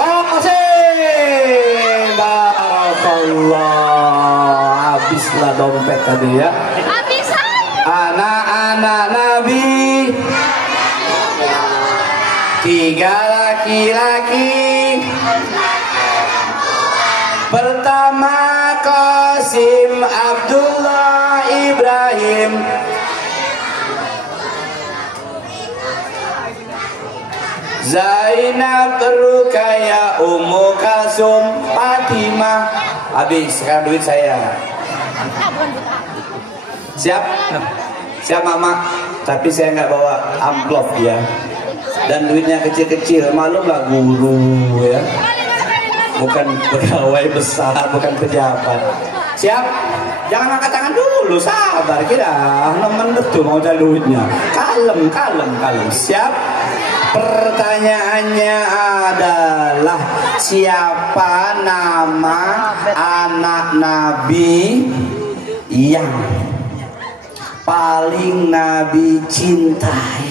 Oh, Qasim. Barakallah. Habislah dompet tadi ya. Anak-anak Nabi 3 laki-laki. Pertama Qasim Abdullah Ibrahim. Zainab Ruqayyah Ummu Kalsum Fatimah. Habis sekarang duit saya. Siap? Siap mama. Tapi saya nggak bawa amplop ya. Dan duitnya kecil-kecil. Malu nggak guru ya. Bukan pegawai besar, bukan pejabat. Siap? Jangan angkat tangan dulu, sabar kita. Nemen betul mau cari duitnya. Kalem. Siap? Pertanyaannya adalah siapa nama anak Nabi yang paling Nabi cintai?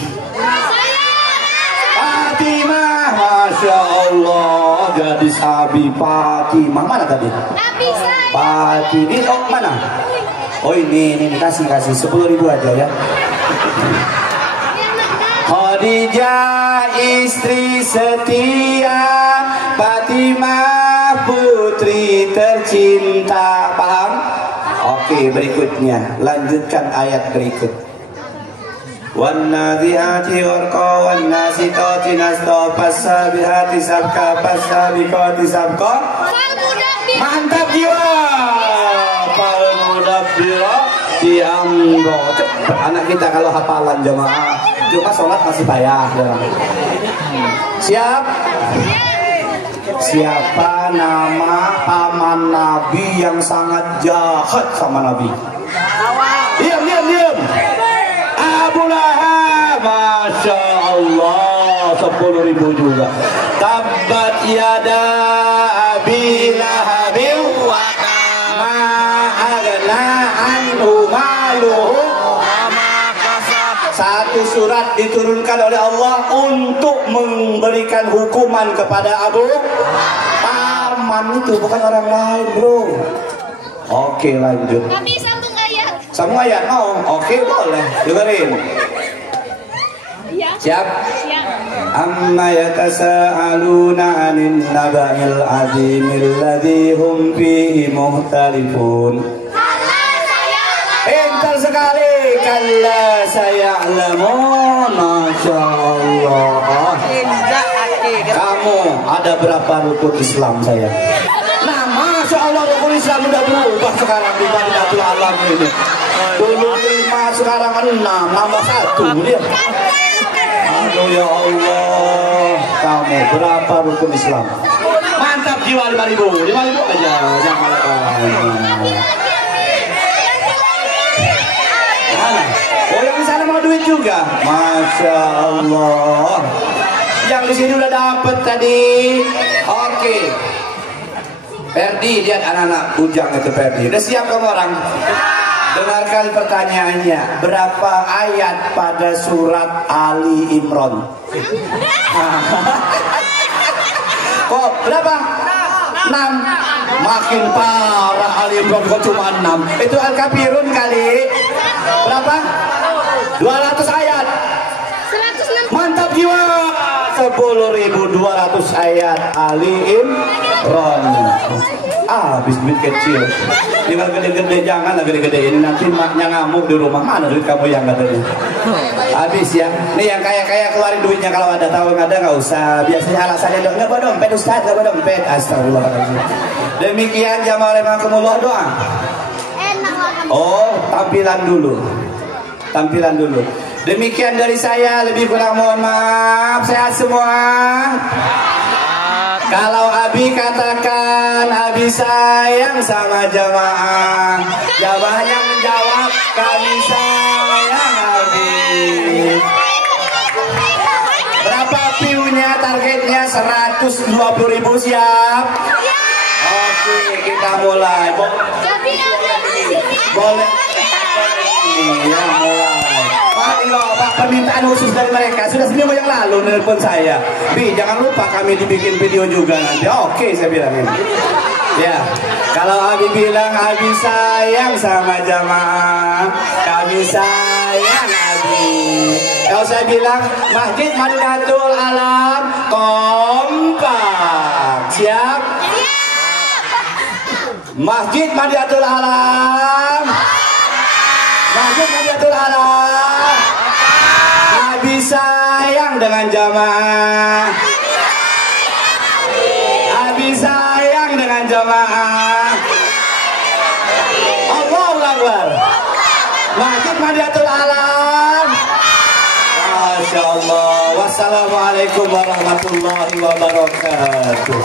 Fatimah. Masya Allah. Gadis Abi Fatimah. Mana tadi? Fatimah. Oh mana? Oh ini kasih 10.000 aja ya. Khadijah istri setia, Fatimah putri tercinta. Paham? Oke, berikutnya lanjutkan ayat berikut. Wan nadhi'ati warqa wan nasiqati nasqa fasabihati sabqa fasabiqati sabqa. Mantap jiwa. Fal mudabbirati amra. Cepat anak kita kalau hafalan jemaah. Cuma sholat masih payah. Siap? Siapa nama paman Nabi yang sangat jahat sama Nabi? Diam. Abu Lahab. Masya Allah. 10.000 juga. Tabbat yada Abi Lahabin wa ma aghna anhu maluhu. Satu surat diturunkan oleh Allah untuk memberikan hukuman kepada Abu. Paman itu bukan orang lain, bro. Oke, lanjut. Kami sambung ayat. Sambung ayat mau? Oke, boleh. Dengerin. Iya. Siap? Siap. amma yatasaaluna 'anil naba'il 'azimil ladzi hum fihi mukhtalifun. Pintar sekali. Kalla saya'lamun. Masya Allah. Kamu ada berapa rukun Islam saya? Nah, Masya Allah, rukun Islam udah berubah sekarang di Madinatul Alam ini. Dulu 5, sekarang 6, nambah 1 dia. Aduh ya Allah. Kamu berapa rukun Islam? Mantap jiwa 5.000 aja. Jangan oh, yang di sana mau duit juga. Masya Allah. Yang di sini udah dapet tadi. Oke. Ferdi, lihat anak-anak bujang itu Ferdi. Udah siap kamu orang? Dengarkan pertanyaannya. Berapa ayat pada surat Ali Imran? Kok berapa? 6. Makin parah Ali Imran kok cuma 6. Itu Al-Kafirun kali. Berapa? 200 ayat. 160. Mantap jiwa. 10.200 ayat Ali Imran. Habis duit kecil. Tinggal gede-gede, jangan lah gede-gede ini, nanti maknya ngamuk di rumah. Mana duit kamu yang katanya? Habis ya. Nih yang kaya-kaya keluarin duitnya kalau ada, tahu nggak ada nggak usah. Biasanya alasannya nggak bawa dompet Ustaz, nggak bawa dompet. Astagfirullahaladzim. Demikian jamaah rahimakumullah, doa. Oh, tampilan dulu. Tampilan dulu. Demikian dari saya, lebih kurang mohon maaf. Sehat semua. Kalau Abi katakan Abi sayang sama jamaah, jamaahnya menjawab kami sayang Abi. Berapa view-nya? Targetnya 120.000, siap? Oke, kita mulai. Boleh. Iya, mulai. Pak, permintaan khusus dari mereka sudah seminggu yang lalu nelpon saya. Bi, jangan lupa kami dibikin video juga nanti. Oke, saya bilang ini. Ya, kalau Abi bilang Abi sayang sama jamaah, kami sayang Abi. Kalau saya bilang Masjid Madinatul Alam kompak, siap? Masjid Madinatul Alam. Masjid Madinatul Alam. Abi sayang dengan jamaah. Abi sayang dengan jamaah. Allahu Akbar. Masjid Madinatul Alam. Masya Allah. Wassalamualaikum warahmatullahi wabarakatuh.